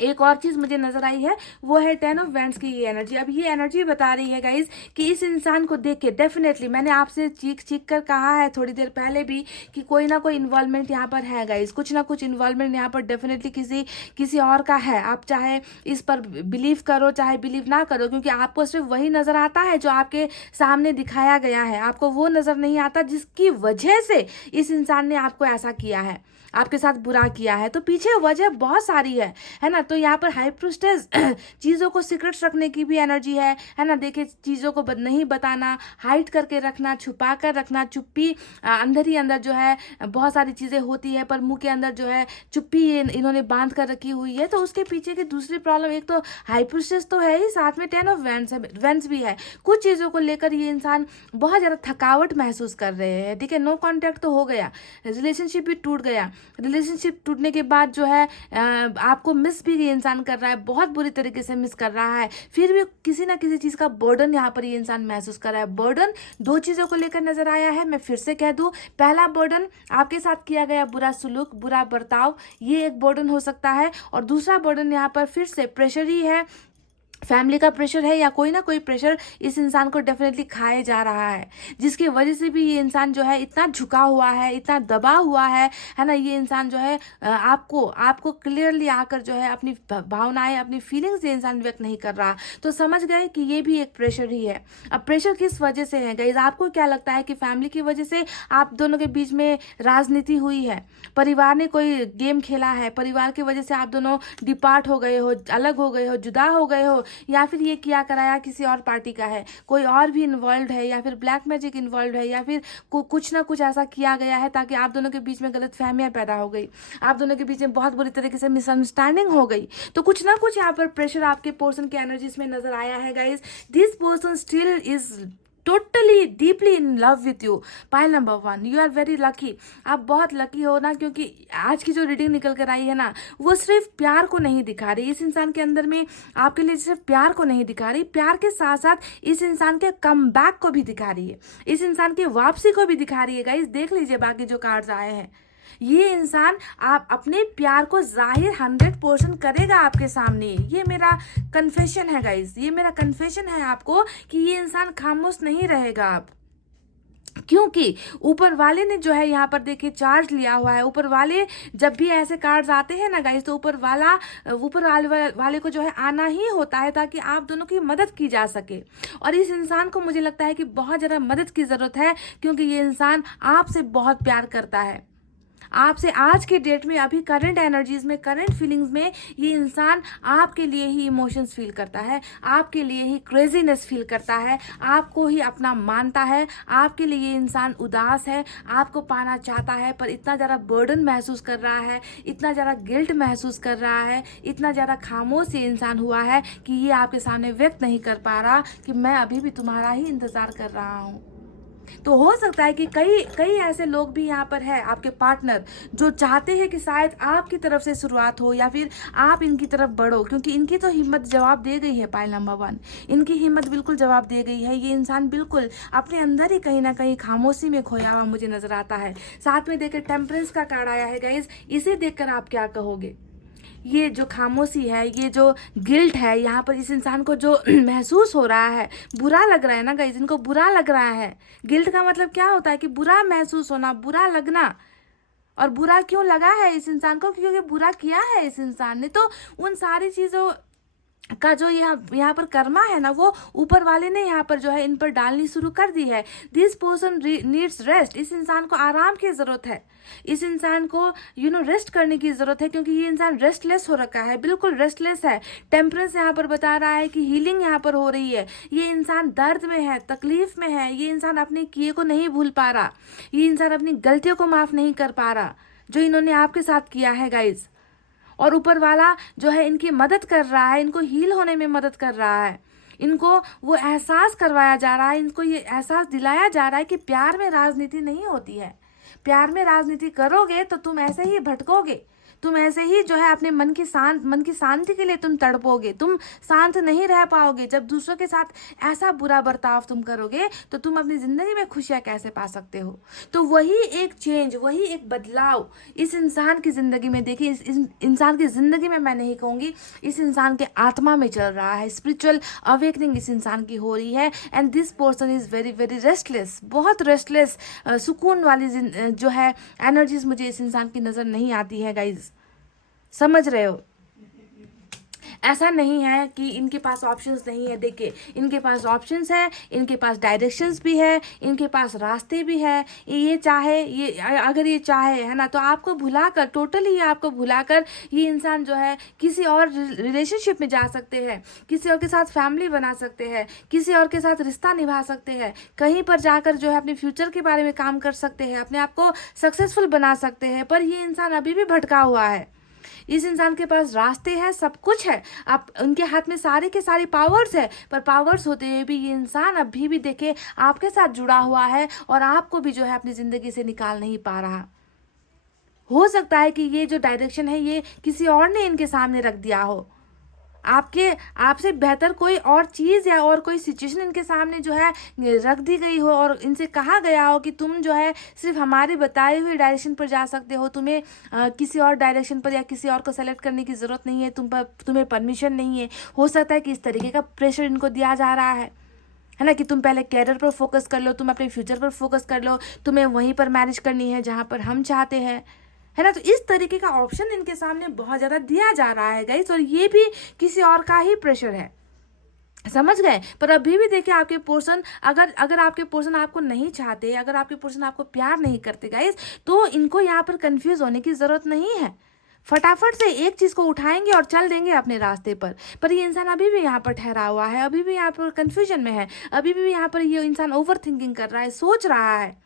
एक और चीज़ मुझे नजर आई है, वो है 10 ऑफ वैंड्स की ये एनर्जी। अब ये एनर्जी बता रही है गाइज कि इस इंसान को देख के डेफिनेटली, मैंने आपसे चीख कर कहा है थोड़ी देर पहले भी कि कोई ना कोई इन्वॉल्वमेंट यहाँ पर है गाइज, कुछ ना कुछ इन्वॉल्वमेंट यहाँ पर डेफिनेटली किसी और का है। आप चाहे इस पर बिलीव करो चाहे बिलीव ना करो, क्योंकि आपको सिर्फ वही नजर आता है जो आपके सामने दिखाया गया है, आपको वो नजर नहीं आता जिसकी वजह से इस इंसान ने आपको ऐसा किया है, आपके साथ बुरा किया है। तो पीछे वजह बहुत सारी है ना। तो यहाँ पर हाई प्रीस्टेस चीज़ों को सीक्रेट्स रखने की भी एनर्जी है ना। देखिए, चीज़ों को नहीं बताना, हाइड करके रखना, छुपा कर रखना, चुप्पी अंदर ही अंदर जो है बहुत सारी चीज़ें होती है, पर मुंह के अंदर जो है चुप्पी इन्होंने बांध कर रखी हुई है। तो उसके पीछे की दूसरी प्रॉब्लम, एक तो हाई प्रीस्टेस तो है ही, साथ में 10 ऑफ वैंड्स भी है। कुछ चीज़ों को लेकर ये इंसान बहुत ज़्यादा थकावट महसूस कर रहे हैं। ठीक है, नो कॉन्टैक्ट तो हो गया, रिलेशनशिप भी टूट गया, रिलेशनशिप टूटने के बाद जो है आपको मिस भी ये इंसान कर रहा है, बहुत बुरी तरीके से मिस कर रहा है, फिर भी किसी ना किसी चीज़ का बर्डन यहाँ पर ये इंसान महसूस कर रहा है। बर्डन दो चीज़ों को लेकर नजर आया है, मैं फिर से कह दूं। पहला बर्डन आपके साथ किया गया बुरा सुलूक, बुरा बर्ताव, ये एक बर्डन हो सकता है। और दूसरा बर्डन यहाँ पर फिर से प्रेशर ही है, फैमिली का प्रेशर है, या कोई ना कोई प्रेशर इस इंसान को डेफिनेटली खाए जा रहा है, जिसकी वजह से भी ये इंसान जो है इतना झुका हुआ है, इतना दबा हुआ है ना। ये इंसान जो है आपको क्लियरली आकर जो है अपनी भावनाएं, अपनी फीलिंग्स ये इंसान व्यक्त नहीं कर रहा। तो समझ गए कि ये भी एक प्रेशर ही है। अब प्रेशर किस वजह से है गाइस? आपको क्या लगता है कि फैमिली की वजह से आप दोनों के बीच में राजनीति हुई है, परिवार ने कोई गेम खेला है, परिवार की वजह से आप दोनों डिपार्ट हो गए हो, अलग हो गए हो, जुदा हो गए हो, या फिर ये किया कराया किसी और पार्टी का है, कोई और भी इन्वॉल्व है, या फिर ब्लैक मैजिक इन्वॉल्व है, या फिर कुछ ना कुछ ऐसा किया गया है ताकि आप दोनों के बीच में गलतफहमियां पैदा हो गई, आप दोनों के बीच में बहुत बुरी तरीके से मिसअंडरस्टैंडिंग हो गई। तो कुछ ना कुछ यहाँ पर प्रेशर आपके पर्सन के एनर्जीज में नजर आया है guys. This person still is totally deeply in love with you. Pile number 1, you are very lucky. आप बहुत लकी हो ना, क्योंकि आज की जो रीडिंग निकल कर आई है ना, वो सिर्फ प्यार को नहीं दिखा रही, इस इंसान के अंदर में आपके लिए सिर्फ प्यार को नहीं दिखा रही, प्यार के साथ साथ इस इंसान के कम बैक को भी दिखा रही है, इस इंसान की वापसी को भी दिखा रही है। गाइस देख लीजिए बाकी जो कार्ड्स आए हैं, ये इंसान आप अपने प्यार को जाहिर 100% करेगा आपके सामने। ये मेरा कन्फेशन है गाइस, ये मेरा कन्फेशन है आपको कि ये इंसान खामोश नहीं रहेगा आप, क्योंकि ऊपर वाले ने जो है यहाँ पर देखिए चार्ज लिया हुआ है। ऊपर वाले जब भी ऐसे कार्ड्स आते हैं ना गाइस, तो ऊपर वाले को जो है आना ही होता है ताकि आप दोनों की मदद की जा सके। और इस इंसान को मुझे लगता है कि बहुत ज़्यादा मदद की ज़रूरत है, क्योंकि ये इंसान आपसे बहुत प्यार करता है, आपसे आज के डेट में, अभी करंट एनर्जीज में, करंट फीलिंग्स में ये इंसान आपके लिए ही इमोशंस फील करता है, आपके लिए ही क्रेजीनेस फील करता है, आपको ही अपना मानता है। आपके लिए ये इंसान उदास है, आपको पाना चाहता है, पर इतना ज़्यादा बर्डन महसूस कर रहा है, इतना ज़्यादा गिल्ट महसूस कर रहा है, इतना ज़्यादा खामोश ये इंसान हुआ है कि ये आपके सामने व्यक्त नहीं कर पा रहा कि मैं अभी भी तुम्हारा ही इंतज़ार कर रहा हूँ। तो हो सकता है कि कई ऐसे लोग भी यहाँ पर है, आपके पार्टनर, जो चाहते हैं कि शायद आपकी तरफ से शुरुआत हो या फिर आप इनकी तरफ बढ़ो, क्योंकि इनकी तो हिम्मत जवाब दे गई है। पाइल नंबर 1, इनकी हिम्मत बिल्कुल जवाब दे गई है। ये इंसान बिल्कुल अपने अंदर ही कहीं ना कहीं खामोशी में खोया हुआ मुझे नजर आता है। साथ में देखकर टेम्परेंस का कार्ड आया है गाइज, इसे देखकर आप क्या कहोगे? ये जो खामोशी है, ये जो गिल्ट है, यहाँ पर इस इंसान को जो महसूस हो रहा है, बुरा लग रहा है ना गाइस, इनको बुरा लग रहा है। गिल्ट का मतलब क्या होता है कि बुरा महसूस होना, बुरा लगना। और बुरा क्यों लगा है इस इंसान को? क्योंकि बुरा किया है इस इंसान ने, तो उन सारी चीज़ों का जो यहाँ पर कर्मा है ना, वो ऊपर वाले ने यहाँ पर जो है इन पर डालनी शुरू कर दी है। This person needs rest. इस इंसान को आराम की ज़रूरत है, इस इंसान को रेस्ट करने की ज़रूरत है, क्योंकि ये इंसान रेस्टलेस हो रखा है, बिल्कुल रेस्टलेस है। टेम्परेंस यहाँ पर बता रहा है कि हीलिंग यहाँ पर हो रही है। ये इंसान दर्द में है, तकलीफ में है, ये इंसान अपने किए को नहीं भूल पा रहा, ये इंसान अपनी गलतियों को माफ़ नहीं कर पा रहा जो इन्होंने आपके साथ किया है गाइज। और ऊपर वाला जो है इनकी मदद कर रहा है, इनको हील होने में मदद कर रहा है, इनको वो एहसास करवाया जा रहा है, इनको ये एहसास दिलाया जा रहा है कि प्यार में राजनीति नहीं होती है। प्यार में राजनीति करोगे तो तुम ऐसे ही भटकोगे, तुम ऐसे ही जो है अपने मन की शांति के लिए तुम तड़पोगे, तुम शांत नहीं रह पाओगे। जब दूसरों के साथ ऐसा बुरा बर्ताव तुम करोगे तो तुम अपनी ज़िंदगी में खुशियाँ कैसे पा सकते हो? तो वही एक चेंज, वही एक बदलाव इस इंसान की ज़िंदगी में, देखिए इस इंसान की ज़िंदगी में मैं नहीं कहूँगी, इस इंसान के आत्मा में चल रहा है। स्पिरिचुअल अवेकनिंग इस इंसान की हो रही है। And this person is very very restless, बहुत रेस्टलेस। सुकून वाली जो है एनर्जीज मुझे इस इंसान की नज़र नहीं आती है गाइज। समझ रहे हो? ऐसा नहीं है कि इनके पास ऑप्शंस नहीं है। देखिए इनके पास ऑप्शंस है, इनके पास डायरेक्शंस भी है, इनके पास रास्ते भी है। ये चाहे, ये अगर ये चाहे है ना, तो आपको भुलाकर, टोटली आपको भुलाकर ये इंसान जो है किसी और रिलेशनशिप में जा सकते हैं, किसी और के साथ फैमिली बना सकते हैं, किसी और के साथ रिश्ता निभा सकते हैं, कहीं पर जाकर जो है अपने फ्यूचर के बारे में काम कर सकते हैं, अपने आप को सक्सेसफुल बना सकते हैं। पर ये इंसान अभी भी भटका हुआ है। इस इंसान के पास रास्ते हैं, सब कुछ है, आप उनके हाथ में सारे के सारी पावर्स है, पर पावर्स होते हुए भी ये इंसान अभी भी देखे आपके साथ जुड़ा हुआ है और आपको भी जो है अपनी ज़िंदगी से निकाल नहीं पा रहा। हो सकता है कि ये जो डायरेक्शन है ये किसी और ने इनके सामने रख दिया हो, आपसे बेहतर कोई और चीज़ या और कोई सिचुएशन इनके सामने जो है रख दी गई हो और इनसे कहा गया हो कि तुम जो है सिर्फ हमारे बताए हुए डायरेक्शन पर जा सकते हो, तुम्हें किसी और डायरेक्शन पर या किसी और को सेलेक्ट करने की ज़रूरत नहीं है, तुम्हें परमिशन नहीं है। हो सकता है कि इस तरीके का प्रेशर इनको दिया जा रहा है ना, कि तुम पहले कैरियर पर फोकस कर लो, तुम अपने फ्यूचर पर फोकस कर लो, तुम्हें वहीं पर मैरिज करनी है जहाँ पर हम चाहते हैं, है ना। तो इस तरीके का ऑप्शन इनके सामने बहुत ज़्यादा दिया जा रहा है गाइस, और ये भी किसी और का ही प्रेशर है, समझ गए। पर अभी भी देखिए आपके पर्सन, अगर आपके पर्सन आपको नहीं चाहते, अगर आपके पर्सन आपको प्यार नहीं करते गाइस, तो इनको यहाँ पर कंफ्यूज होने की ज़रूरत नहीं है। फटाफट से एक चीज़ को उठाएंगे और चल देंगे अपने रास्ते पर ये इंसान अभी भी यहाँ पर ठहरा हुआ है, अभी भी यहाँ पर कन्फ्यूजन में है, अभी भी यहाँ पर ये इंसान ओवर थिंकिंग कर रहा है, सोच रहा है,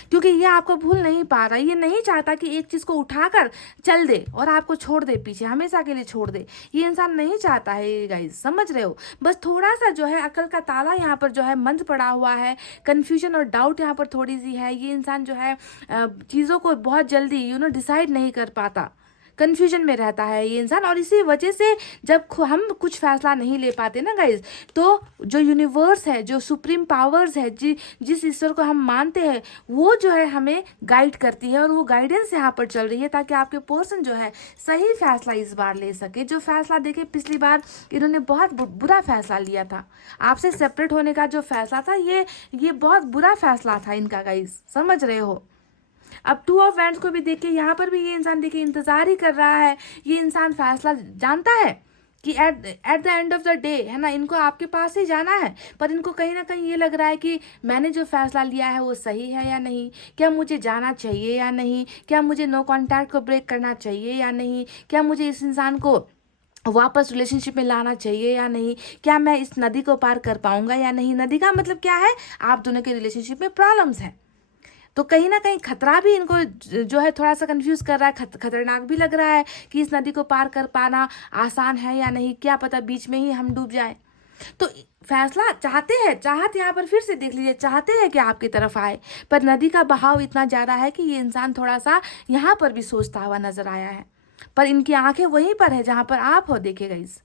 क्योंकि ये आपको भूल नहीं पा रहा। ये नहीं चाहता कि एक चीज़ को उठाकर चल दे और आपको छोड़ दे पीछे, हमेशा के लिए छोड़ दे। ये इंसान नहीं चाहता है ये गाइस, समझ रहे हो। बस थोड़ा सा जो है अकल का ताला यहाँ पर जो है बंद पड़ा हुआ है, कन्फ्यूजन और डाउट यहाँ पर थोड़ी सी है। ये इंसान जो है चीज़ों को बहुत जल्दी डिसाइड नहीं कर पाता, कन्फ्यूजन में रहता है ये इंसान। और इसी वजह से जब हम कुछ फैसला नहीं ले पाते ना गाइज, तो जो यूनिवर्स है, जो सुप्रीम पावर्स है, जिस ईश्वर को हम मानते हैं, वो जो है हमें गाइड करती है और वो गाइडेंस यहाँ पर चल रही है ताकि आपके पर्सन जो है सही फैसला इस बार ले सके। जो फैसला देखिए पिछली बार इन्होंने बहुत बुरा फैसला लिया था, आपसे सेपरेट होने का जो फैसला था, ये बहुत बुरा फैसला था इनका गाइज, समझ रहे हो। अब 2 ऑफ वैंड्स को भी देखिए, यहाँ पर भी ये इंसान देखिए इंतजार ही कर रहा है। ये इंसान फैसला जानता है कि at the end of the day है ना, इनको आपके पास ही जाना है, पर इनको कहीं ना कहीं ये लग रहा है कि मैंने जो फैसला लिया है वो सही है या नहीं, क्या मुझे जाना चाहिए या नहीं, क्या मुझे नो कॉन्टैक्ट को ब्रेक करना चाहिए या नहीं, क्या मुझे इस इंसान को वापस रिलेशनशिप में लाना चाहिए या नहीं, क्या मैं इस नदी को पार कर पाऊंगा या नहीं। नदी का मतलब क्या है, आप दोनों के रिलेशनशिप में प्रॉब्लम्स है, तो कहीं ना कहीं खतरा भी इनको जो है थोड़ा सा कंफ्यूज कर रहा है, खतरनाक भी लग रहा है कि इस नदी को पार कर पाना आसान है या नहीं, क्या पता बीच में ही हम डूब जाए। तो फैसला चाहते हैं, चाहत यहाँ पर फिर से देख लीजिए, चाहते हैं कि आपकी तरफ आए, पर नदी का बहाव इतना ज़्यादा है कि ये इंसान थोड़ा सा यहाँ पर भी सोचता हुआ नजर आया है, पर इनकी आंखें वहीं पर है जहाँ पर आप हो, देखिएगा इस,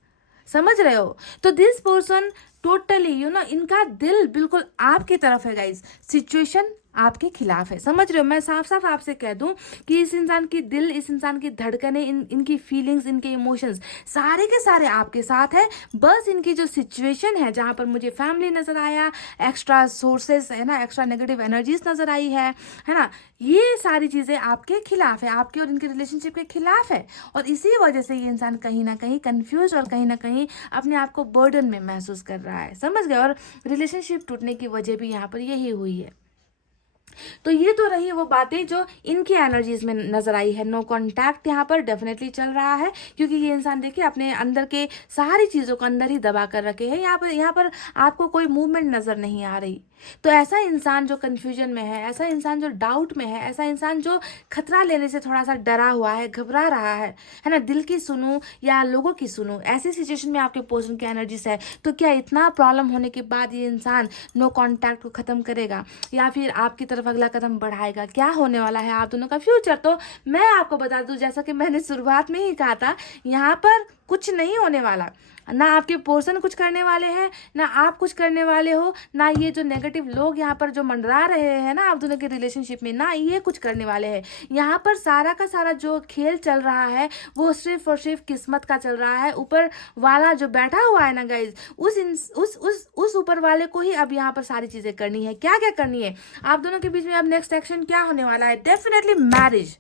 समझ रहे हो। तो दिस पर्सन टोटली इनका दिल बिल्कुल आपकी तरफ है गाइज, सिचुएशन आपके खिलाफ है, समझ रहे हो। मैं साफ साफ आपसे कह दूं कि इस इंसान की दिल, इस इंसान की धड़कने, इनकी फीलिंग्स, इनके इमोशंस सारे के सारे आपके साथ है। बस इनकी जो सिचुएशन है, जहां पर मुझे फैमिली नजर आया, एक्स्ट्रा सोर्सेस है ना, एक्स्ट्रा नेगेटिव एनर्जीज नजर आई है ना, ये सारी चीजें आपके खिलाफ है, आपके और इनके रिलेशनशिप के खिलाफ है। और इसी वजह से ये इंसान कहीं ना कहीं कंफ्यूज और कहीं ना कहीं अपने आप को बर्डन में महसूस कर रहा है, समझ गए। और रिलेशनशिप टूटने की वजह भी यहाँ पर यही हुई है। तो ये तो रही वो बातें जो इनकी एनर्जीज में नजर आई है। नो कॉन्टैक्ट यहाँ पर डेफिनेटली चल रहा है, क्योंकि ये इंसान देखिए अपने अंदर के सारी चीजों को अंदर ही दबा कर रखे है। यहाँ पर आपको कोई मूवमेंट नजर नहीं आ रही। तो ऐसा इंसान जो कंफ्यूजन में है, ऐसा इंसान जो डाउट में है, ऐसा इंसान जो खतरा लेने से थोड़ा सा डरा हुआ है, घबरा रहा है ना, दिल की सुनूं या लोगों की सुनूं, ऐसी सिचुएशन में आपके पर्सन की एनर्जीज है। तो क्या इतना प्रॉब्लम होने के बाद ये इंसान नो कॉन्टैक्ट को खत्म करेगा या फिर आपकी तरफ अगला कदम बढ़ाएगा? क्या होने वाला है आप दोनों का फ्यूचर? तो मैं आपको बता दूं, जैसा कि मैंने शुरुआत में ही कहा था, यहाँ पर कुछ नहीं होने वाला। ना आपके पर्सन कुछ करने वाले हैं, ना आप कुछ करने वाले हो, ना ये जो नेगेटिव लोग यहाँ पर जो मंडरा रहे हैं ना आप दोनों के रिलेशनशिप में, ना ये कुछ करने वाले हैं। यहाँ पर सारा का सारा जो खेल चल रहा है वो सिर्फ और सिर्फ किस्मत का चल रहा है। ऊपर वाला जो बैठा हुआ है ना गाइज, उस ऊपर वाले को ही अब यहाँ पर सारी चीजें करनी है। क्या क्या करनी है आप दोनों के बीच में? अब नेक्स्ट एक्शन क्या होने वाला है? Definitely marriage.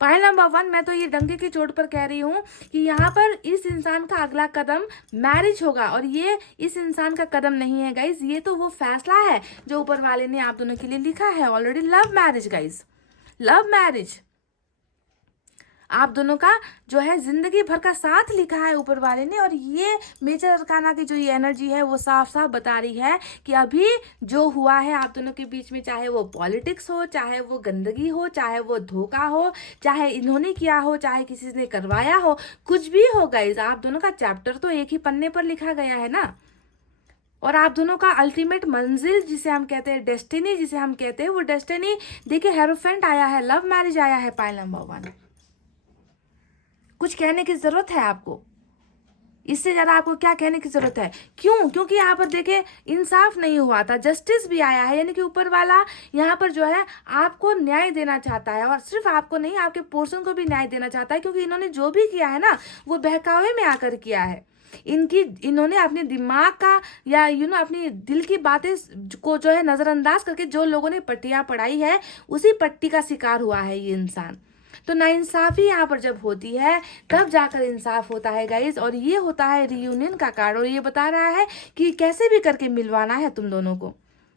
पॉइंट नंबर 1, मैं तो ये डंके की चोट पर कह रही हूँ कि यहाँ पर इस इंसान का अगला कदम मैरिज होगा। और ये इस इंसान का कदम नहीं है गाइज, ये तो वो फैसला है जो ऊपर वाले ने आप दोनों के लिए लिखा है already. Love marriage guys, love marriage. आप दोनों का जो है जिंदगी भर का साथ लिखा है ऊपर वाले ने। और ये मेजर अरकाना की जो ये एनर्जी है वो साफ साफ बता रही है कि अभी जो हुआ है आप दोनों के बीच में, चाहे वो पॉलिटिक्स हो, चाहे वो गंदगी हो, चाहे वो धोखा हो, चाहे इन्होंने किया हो, चाहे किसी ने करवाया हो, कुछ भी हो गाइज, आप दोनों का चैप्टर तो एक ही पन्ने पर लिखा गया है ना। और आप दोनों का अल्टीमेट मंजिल जिसे हम कहते हैं, डेस्टिनी जिसे हम कहते हैं, वो डेस्टिनी देखिए हेरोफेंट आया है, लव मैरिज आया है पॉइंट नंबर 1। कुछ कहने की जरूरत है आपको? इससे ज्यादा आपको क्या कहने की जरूरत है? क्यों? क्योंकि यहाँ पर देखिए इंसाफ नहीं हुआ था, जस्टिस भी आया है, यानी कि ऊपर वाला यहाँ पर जो है आपको न्याय देना चाहता है। और सिर्फ आपको नहीं, आपके पर्सन को भी न्याय देना चाहता है, क्योंकि इन्होंने जो भी किया है ना वो बहकावे में आकर किया है। इन्होंने अपने दिमाग का या अपनी दिल की बातें को जो है नजरअंदाज करके जो लोगों ने पट्टियां पढ़ाई है उसी पट्टी का शिकार हुआ है ये इंसान। तो नाइंसाफी यहाँ पर जब होती है तब जाकर इंसाफ होता है गाइज। और ये होता है रियूनियन का कार्ड, और ये बता रहा है कि कैसे भी करके मिलवाना है तुम दोनों को।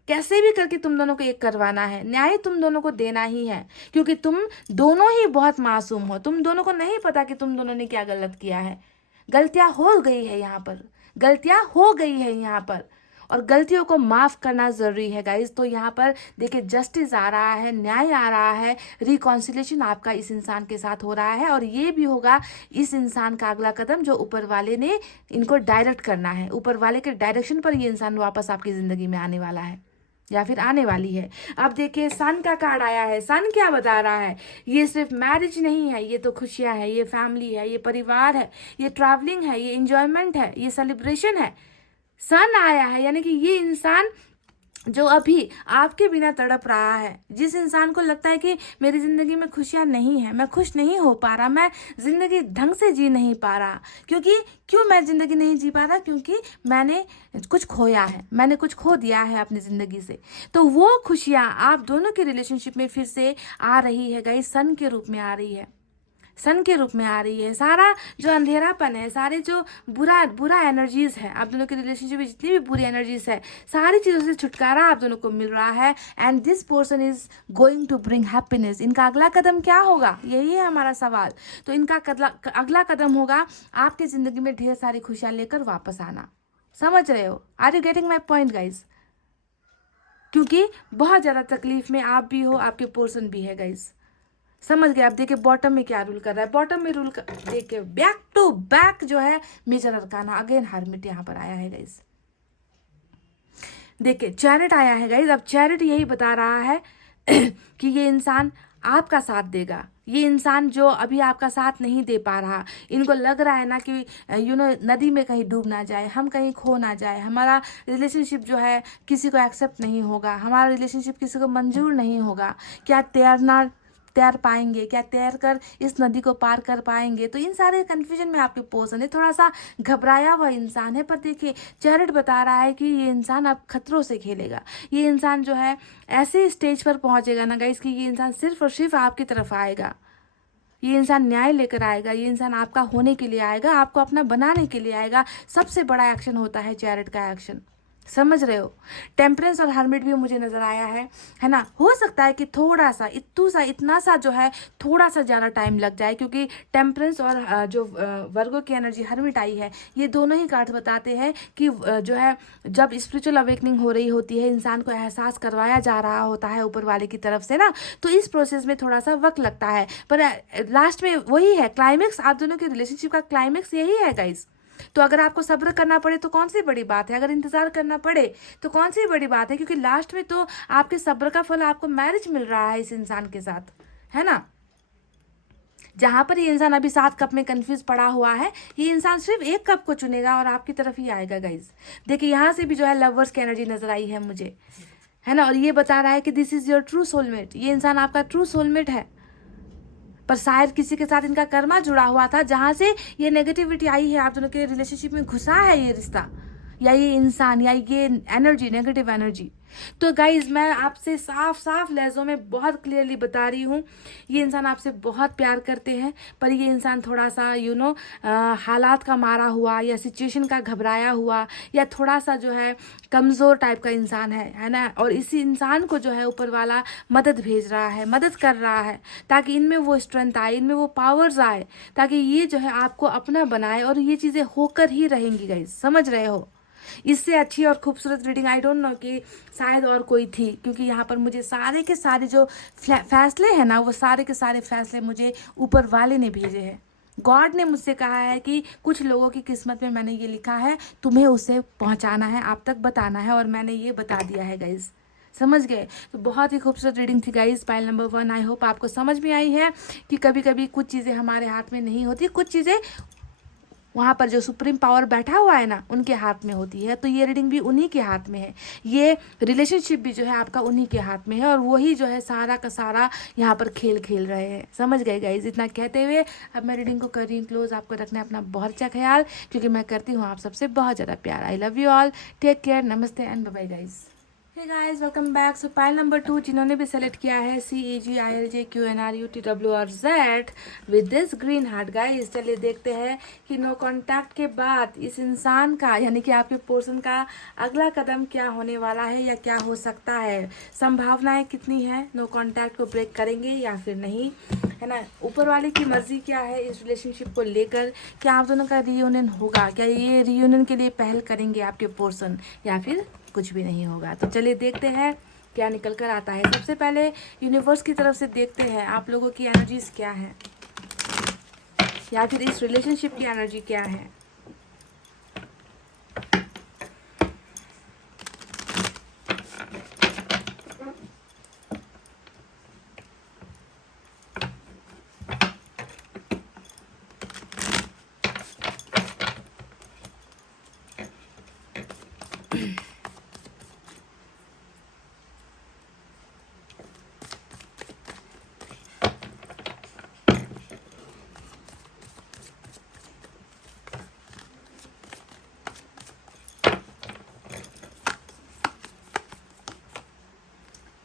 कैसे भी करके तुम दोनों को एक करवाना है, न्याय तुम दोनों को देना ही है, क्योंकि तुम दोनों ही बहुत मासूम हो। तुम दोनों को नहीं पता कि तुम दोनों ने क्या गलत किया है। गलतियां हो गई है यहाँ पर, गलतियां हो गई है यहाँ पर, और गलतियों को माफ करना जरूरी है गाइज। तो यहाँ पर देखिए जस्टिस आ रहा है, न्याय आ रहा है, रिकॉन्सिलेशन आपका इस इंसान के साथ हो रहा है, और ये भी होगा इस इंसान का अगला कदम जो ऊपर वाले ने इनको डायरेक्ट करना है। ऊपर वाले के डायरेक्शन पर ये इंसान वापस आपकी जिंदगी में आने वाला है या फिर आने वाली है। अब देखिए सन का कार्ड आया है। सन क्या बता रहा है? ये सिर्फ मैरिज नहीं है, ये तो खुशियां है, ये फैमिली है, ये परिवार है, ये ट्रैवलिंग है, ये एंजॉयमेंट है, ये सेलिब्रेशन है। सन आया है यानी कि ये इंसान जो अभी आपके बिना तड़प रहा है, जिस इंसान को लगता है कि मेरी जिंदगी में खुशियां नहीं है, मैं खुश नहीं हो पा रहा, मैं जिंदगी ढंग से जी नहीं पा रहा, क्यों मैं जिंदगी नहीं जी पा रहा? क्योंकि मैंने कुछ खोया है, मैंने कुछ खो दिया है अपनी जिंदगी से। तो वो खुशियां आप दोनों के रिलेशनशिप में फिर से आ रही है गाइस, सन के रूप में आ रही है, सन के रूप में आ रही है। सारा जो अंधेरापन है, सारे जो बुरा एनर्जीज है, आप दोनों के रिलेशनशिप में जितनी भी बुरी एनर्जीज है, सारी चीज़ों से छुटकारा आप दोनों को मिल रहा है। And this person is going to bring happiness. इनका अगला कदम क्या होगा, यही है हमारा सवाल। तो इनका अगला कदम होगा आपकी ज़िंदगी में ढेर सारी खुशियाँ लेकर वापस आना। समझ रहे हो? Are you getting my point guys? क्योंकि बहुत ज़्यादा तकलीफ में आप भी हो, आपके पर्सन भी है गाइज। समझ गए? आप देखिए बॉटम में क्या रूल कर रहा है। बॉटम में रूल देखिए बैक टू बैक जो है मेजर अरकाना, अगेन हर्मिट यहाँ पर आया है गाइस। देखिए चैरिट आया है गाइस। अब चैरिट यही बता रहा है कि ये इंसान आपका साथ देगा। ये इंसान जो अभी आपका साथ नहीं दे पा रहा, इनको लग रहा है ना कि नदी में कहीं डूब ना जाए, हम कहीं खो ना जाए, हमारा रिलेशनशिप जो है किसी को एक्सेप्ट नहीं होगा, हमारा रिलेशनशिप किसी को मंजूर नहीं होगा, क्या तैर पाएंगे, क्या तैर कर इस नदी को पार कर पाएंगे। तो इन सारे कन्फ्यूजन में आपके पर्सन है, थोड़ा सा घबराया हुआ इंसान है। पर देखिए चैरिट बता रहा है कि ये इंसान अब खतरों से खेलेगा। ये इंसान जो है ऐसे स्टेज पर पहुंचेगा ना गाइस कि ये इंसान सिर्फ और सिर्फ आपकी तरफ आएगा। ये इंसान न्याय लेकर आएगा, ये इंसान आपका होने के लिए आएगा, आपको अपना बनाने के लिए आएगा। सबसे बड़ा एक्शन होता है चैरिट का एक्शन। समझ रहे हो? टेम्परेंस और हर्मिट भी मुझे नजर आया है ना। हो सकता है कि थोड़ा सा इतना सा जो है थोड़ा सा ज़्यादा टाइम लग जाए, क्योंकि टेम्परेंस और जो वर्गो की एनर्जी हर्मिट आई है, ये दोनों ही कार्ड बताते हैं कि जो है जब स्पिरिचुअल अवेकनिंग हो रही होती है, इंसान को एहसास करवाया जा रहा होता है ऊपर वाले की तरफ से ना, तो इस प्रोसेस में थोड़ा सा वक्त लगता है। पर लास्ट में वही है क्लाइमेक्स। आप दोनों के रिलेशनशिप का क्लाइमेक्स यही है गाइस। तो अगर आपको सब्र करना पड़े तो कौन सी बड़ी बात है, अगर इंतजार करना पड़े तो कौन सी बड़ी बात है, क्योंकि लास्ट में तो आपके सब्र का फल आपको मैरिज मिल रहा है इस इंसान के साथ, है ना। जहां पर ये इंसान अभी 7 कप में कंफ्यूज पड़ा हुआ है, ये इंसान सिर्फ एक कप को चुनेगा और आपकी तरफ ही आएगा गाइज। देखिए यहाँ से भी जो है लवर्स की एनर्जी नजर आई है मुझे, है ना। और ये बता रहा है कि this is your true soulmate. ये इंसान आपका ट्रू सोलमेट है, पर शायद किसी के साथ इनका कर्मा जुड़ा हुआ था, जहां से ये नेगेटिविटी आई है, आप दोनों के रिलेशनशिप में घुसा है ये रिश्ता, या ये इंसान, या ये एनर्जी, नेगेटिव एनर्जी। तो गाइज मैं आपसे साफ साफ लहजों में बहुत क्लियरली बता रही हूँ, ये इंसान आपसे बहुत प्यार करते हैं, पर ये इंसान थोड़ा सा हालात का मारा हुआ, या सिचुएशन का घबराया हुआ, या थोड़ा सा जो है कमज़ोर टाइप का इंसान है ना। और इसी इंसान को जो है ऊपर वाला मदद भेज रहा है, मदद कर रहा है, ताकि इनमें वो स्ट्रेंथ आए, इनमें वो पावर्स आए, ताकि ये जो है आपको अपना बनाए, और ये चीज़ें होकर ही रहेंगी गाइज। समझ रहे हो? इससे अच्छी और खूबसूरत रीडिंग आई डोंट नो कि शायद और कोई थी, क्योंकि यहाँ पर मुझे सारे के सारे जो फैसले हैं ना, वो सारे के सारे फैसले मुझे ऊपर वाले ने भेजे हैं। गॉड ने मुझसे कहा है कि कुछ लोगों की किस्मत में मैंने ये लिखा है, तुम्हें उसे पहुँचाना है, आप तक बताना है, और मैंने ये बता दिया है गाइज। समझ गए? तो बहुत ही खूबसूरत रीडिंग थी guys, pile number 1। I hope आपको समझ में आई है कि कभी कभी कुछ चीज़ें हमारे हाथ में नहीं होती, कुछ चीज़ें वहाँ पर जो सुप्रीम पावर बैठा हुआ है ना, उनके हाथ में होती है। तो ये रीडिंग भी उन्हीं के हाथ में है, ये रिलेशनशिप भी जो है आपका उन्हीं के हाथ में है, और वही जो है सारा का सारा यहाँ पर खेल खेल रहे हैं। समझ गए गाइज? इतना कहते हुए अब मैं रीडिंग को कर रही हूँ क्लोज। आपको रखना है अपना बहुत अच्छा ख्याल, क्योंकि मैं करती हूँ आप सबसे बहुत ज़्यादा प्यार। I love you all, take care, नमस्ते and bye bye guys. Hey guys welcome back. So pile number 2 जिन्होंने भी सेलेक्ट किया है CEGILJQNRUTWRZ with this green heart guys, चलिए देखते हैं कि नो कांटेक्ट के बाद इस इंसान का यानी कि आपके पर्सन का अगला कदम क्या होने वाला है या क्या हो सकता है, संभावनाएं कितनी है, नो कांटेक्ट को ब्रेक करेंगे या फिर नहीं, है ना। ऊपर वाले की मर्जी क्या है इस रिलेशनशिप को लेकर, क्या आप दोनों का रियूनियन होगा, क्या ये रियूनियन के लिए पहल करेंगे आपके पर्सन या फिर कुछ भी नहीं होगा। तो चलिए देखते हैं क्या निकल कर आता है। सबसे पहले यूनिवर्स की तरफ से देखते हैं आप लोगों की एनर्जीज क्या है या फिर इस रिलेशनशिप की एनर्जी क्या है।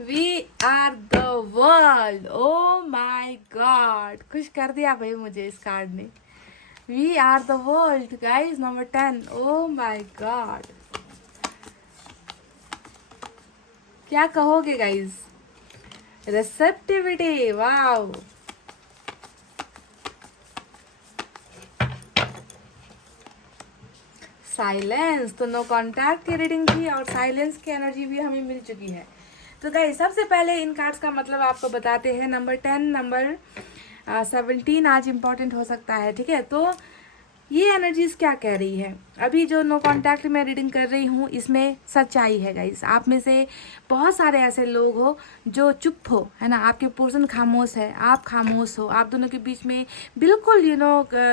We are the world. Oh my God, खुश कर दिया भाई मुझे इस कार्ड ने। We are the world guys, number 10। Oh my God, क्या कहोगे गाइस? Receptivity, wow. साइलेंस, तो नो कॉन्टैक्ट की रीडिंग थी और साइलेंस की एनर्जी भी हमें मिल चुकी है। तो गाइस सबसे पहले इन कार्ड्स का मतलब आपको बताते हैं। नंबर 10, नंबर 17 आज इम्पॉर्टेंट हो सकता है, ठीक है। तो ये एनर्जीज क्या कह रही है, अभी जो नो कांटेक्ट में रीडिंग कर रही हूँ इसमें सच्चाई है गाइस। आप में से बहुत सारे ऐसे लोग हो जो चुप हो, है ना, आपके पर्सन खामोश है, आप खामोश हो, आप दोनों के बीच में बिल्कुल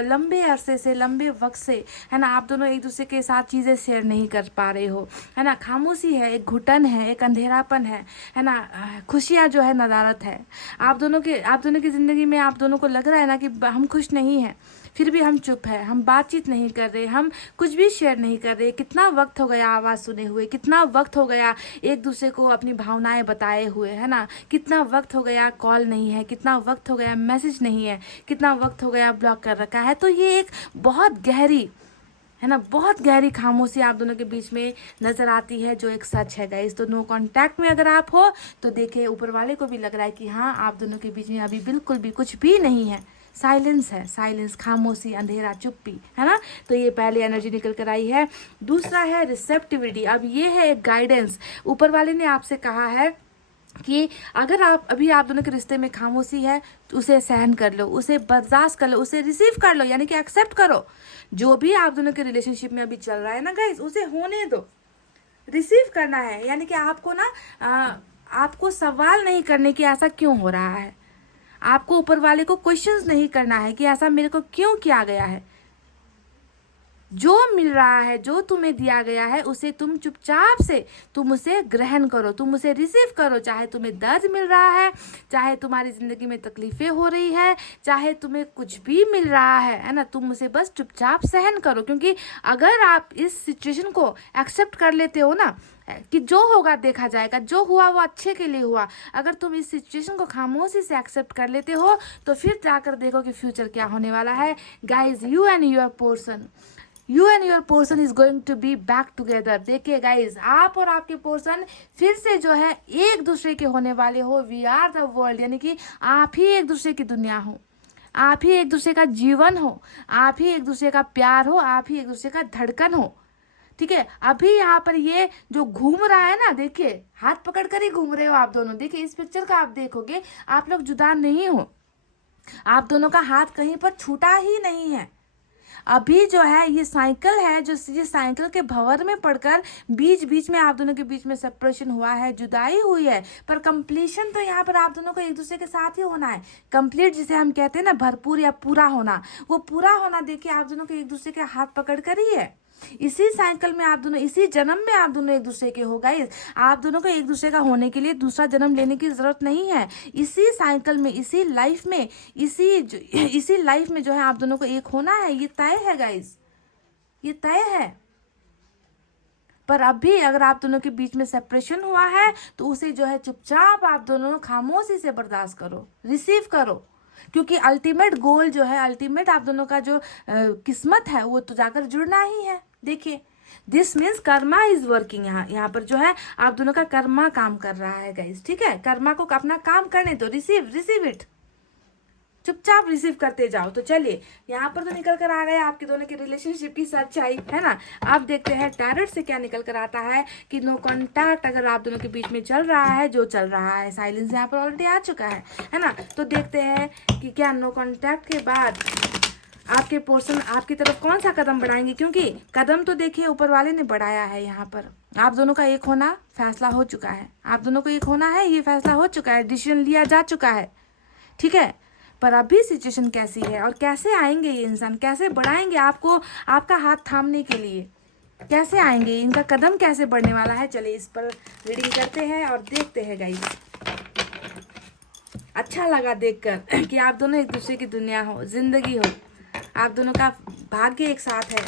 लंबे अरसे से, लंबे वक्त से, है ना, आप दोनों एक दूसरे के साथ चीज़ें शेयर नहीं कर पा रहे हो, है ना। खामोशी है, एक घुटन है, एक अंधेरापन है ना। खुशियाँ जो है नदारत है। आप दोनों की ज़िंदगी में आप दोनों को लग रहा है ना कि हम खुश नहीं हैं, फिर भी हम चुप है, हम बातचीत नहीं कर रहे, हम कुछ भी शेयर नहीं कर रहे। कितना वक्त हो गया आवाज़ सुने हुए, कितना वक्त हो गया एक दूसरे को अपनी भावनाएं बताए हुए, है ना। कितना वक्त हो गया कॉल नहीं है, कितना वक्त हो गया मैसेज नहीं है, कितना वक्त हो गया ब्लॉक कर रखा है। तो ये एक बहुत गहरी, है ना, बहुत गहरी खामोशी आप दोनों के बीच में नज़र आती है, जो एक सच है गाइस। तो नो कांटेक्ट में अगर आप हो तो देखिए ऊपर वाले को भी लग रहा है कि हाँ आप दोनों के बीच में अभी बिल्कुल भी कुछ भी नहीं है, साइलेंस है, साइलेंस, खामोशी, अंधेरा, चुप्पी, है ना। तो ये पहली एनर्जी निकल कर आई है। दूसरा है रिसेप्टिविटी। अब ये है एक गाइडेंस। ऊपर वाले ने आपसे कहा है कि अगर आप दोनों के रिश्ते में खामोशी है तो उसे सहन कर लो, उसे बर्दाश्त कर लो, उसे रिसीव कर लो, यानी कि एक्सेप्ट करो। जो भी आप दोनों के रिलेशनशिप में अभी चल रहा है ना गाइस, उसे होने दो, रिसीव करना है। यानी कि आपको ना आपको सवाल नहीं करने की ऐसा क्यों हो रहा है, आपको ऊपर वाले को क्वेश्चंस नहीं करना है कि ऐसा मेरे को क्यों किया गया है। जो मिल रहा है, जो तुम्हें दिया गया है, उसे तुम चुपचाप से तुम उसे ग्रहण करो, तुम उसे रिसीव करो। चाहे तुम्हें दर्द मिल रहा है, चाहे तुम्हारी ज़िंदगी में तकलीफ़ें हो रही है, चाहे तुम्हें कुछ भी मिल रहा है ना, तुम उसे बस चुपचाप सहन करो। क्योंकि अगर आप इस सिचुएशन को एक्सेप्ट कर लेते हो ना कि जो होगा देखा जाएगा, जो हुआ वो अच्छे के लिए हुआ, अगर तुम इस सिचुएशन को खामोशी से एक्सेप्ट कर लेते हो तो फिर जाकर देखो कि फ्यूचर क्या होने वाला है guys. You and your person is going to be back together. देखिए गाइज, आप और आपके पर्सन फिर से जो है एक दूसरे के होने वाले हो। वी आर द वर्ल्ड, यानी कि आप ही एक दूसरे की दुनिया हो, आप ही एक दूसरे का जीवन हो, आप ही एक दूसरे का प्यार हो, आप ही एक दूसरे का धड़कन हो, ठीक है। अभी यहाँ पर ये जो घूम रहा है ना, देखिए हाथ पकड़ कर ही घूम रहे हो आप दोनों। देखिए इस पिक्चर का आप देखोगे, आप लोग जुदा नहीं हो, आप दोनों का हाथ कहीं पर छूटा ही नहीं है। अभी जो है ये साइकिल है, जो ये साइकिल के भंवर में पड़कर बीच बीच में आप दोनों के बीच में सेपरेशन हुआ है, जुदाई हुई है, पर कंप्लीशन तो यहाँ पर आप दोनों को एक दूसरे के साथ ही होना है। कंप्लीट जिसे हम कहते हैं ना, भरपूर या पूरा होना, वो पूरा होना देखिए आप दोनों के एक दूसरे के हाथ पकड़ कर ही है। इसी साइकिल में आप दोनों, इसी जन्म में आप दोनों एक दूसरे के हो गाइस। आप दोनों को एक दूसरे का होने के लिए दूसरा जन्म लेने की जरूरत नहीं है। इसी साइकिल में, इसी लाइफ में, इसी लाइफ में जो है आप दोनों को एक होना है, ये तय है गाइस, ये तय है। पर अभी अगर आप दोनों के बीच में सेपरेशन हुआ है तो उसे जो है चुपचाप आप दोनों खामोशी से बर्दाश्त करो, रिसीव करो, क्योंकि अल्टीमेट गोल जो है, अल्टीमेट आप दोनों का जो किस्मत है वो तो जाकर जुड़ना ही है। देखिए, this means Karma is working. यहाँ पर जो है आप दोनों का कर्मा काम कर रहा है गाइस, ठीक है। कर्मा को अपना काम करने दो, रिसीव इट, चुपचाप रिसीव करते जाओ। तो चलिए, यहाँ पर तो निकल कर आ गया आपके दोनों के रिलेशनशिप की सच्चाई, है ना। अब देखते हैं टैरोट से क्या निकल कर आता है कि नो कॉन्टैक्ट अगर आप दोनों के बीच में चल रहा है, जो चल रहा है, साइलेंस यहाँ पर ऑलरेडी आ चुका है ना। तो देखते हैं कि क्या नो कॉन्टैक्ट के बाद आपके पर्सन आपकी तरफ कौन सा कदम बढ़ाएंगे, क्योंकि कदम तो देखिए ऊपर वाले ने बढ़ाया है। यहाँ पर आप दोनों का एक होना फैसला हो चुका है, आप दोनों को एक होना है, ये फैसला हो चुका है, डिसीजन लिया जा चुका है, ठीक है। पर अभी सिचुएशन कैसी है और कैसे आएंगे ये इंसान, कैसे बढ़ाएंगे आपको आपका हाथ थामने के लिए, कैसे आएंगे, इनका कदम कैसे बढ़ने वाला है। चलिए इस पर रीडिंग करते हैं और देखते हैं गाइस। अच्छा लगा देखकर कि आप दोनों एक दूसरे की दुनिया हो, जिंदगी हो, आप दोनों का भाग्य एक साथ है,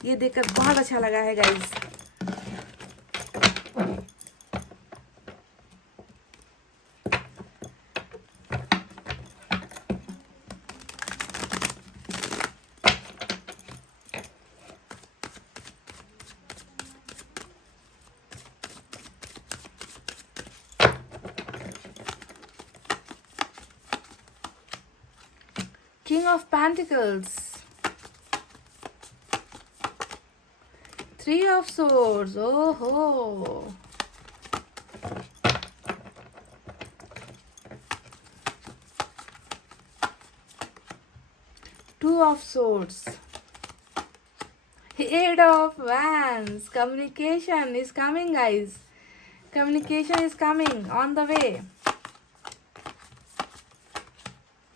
ये देखकर बहुत अच्छा लगा है guys. King of Pentacles, Three of Swords, oh ho, Two of Swords, Eight of Wands. Communication is coming guys, communication is coming on the way.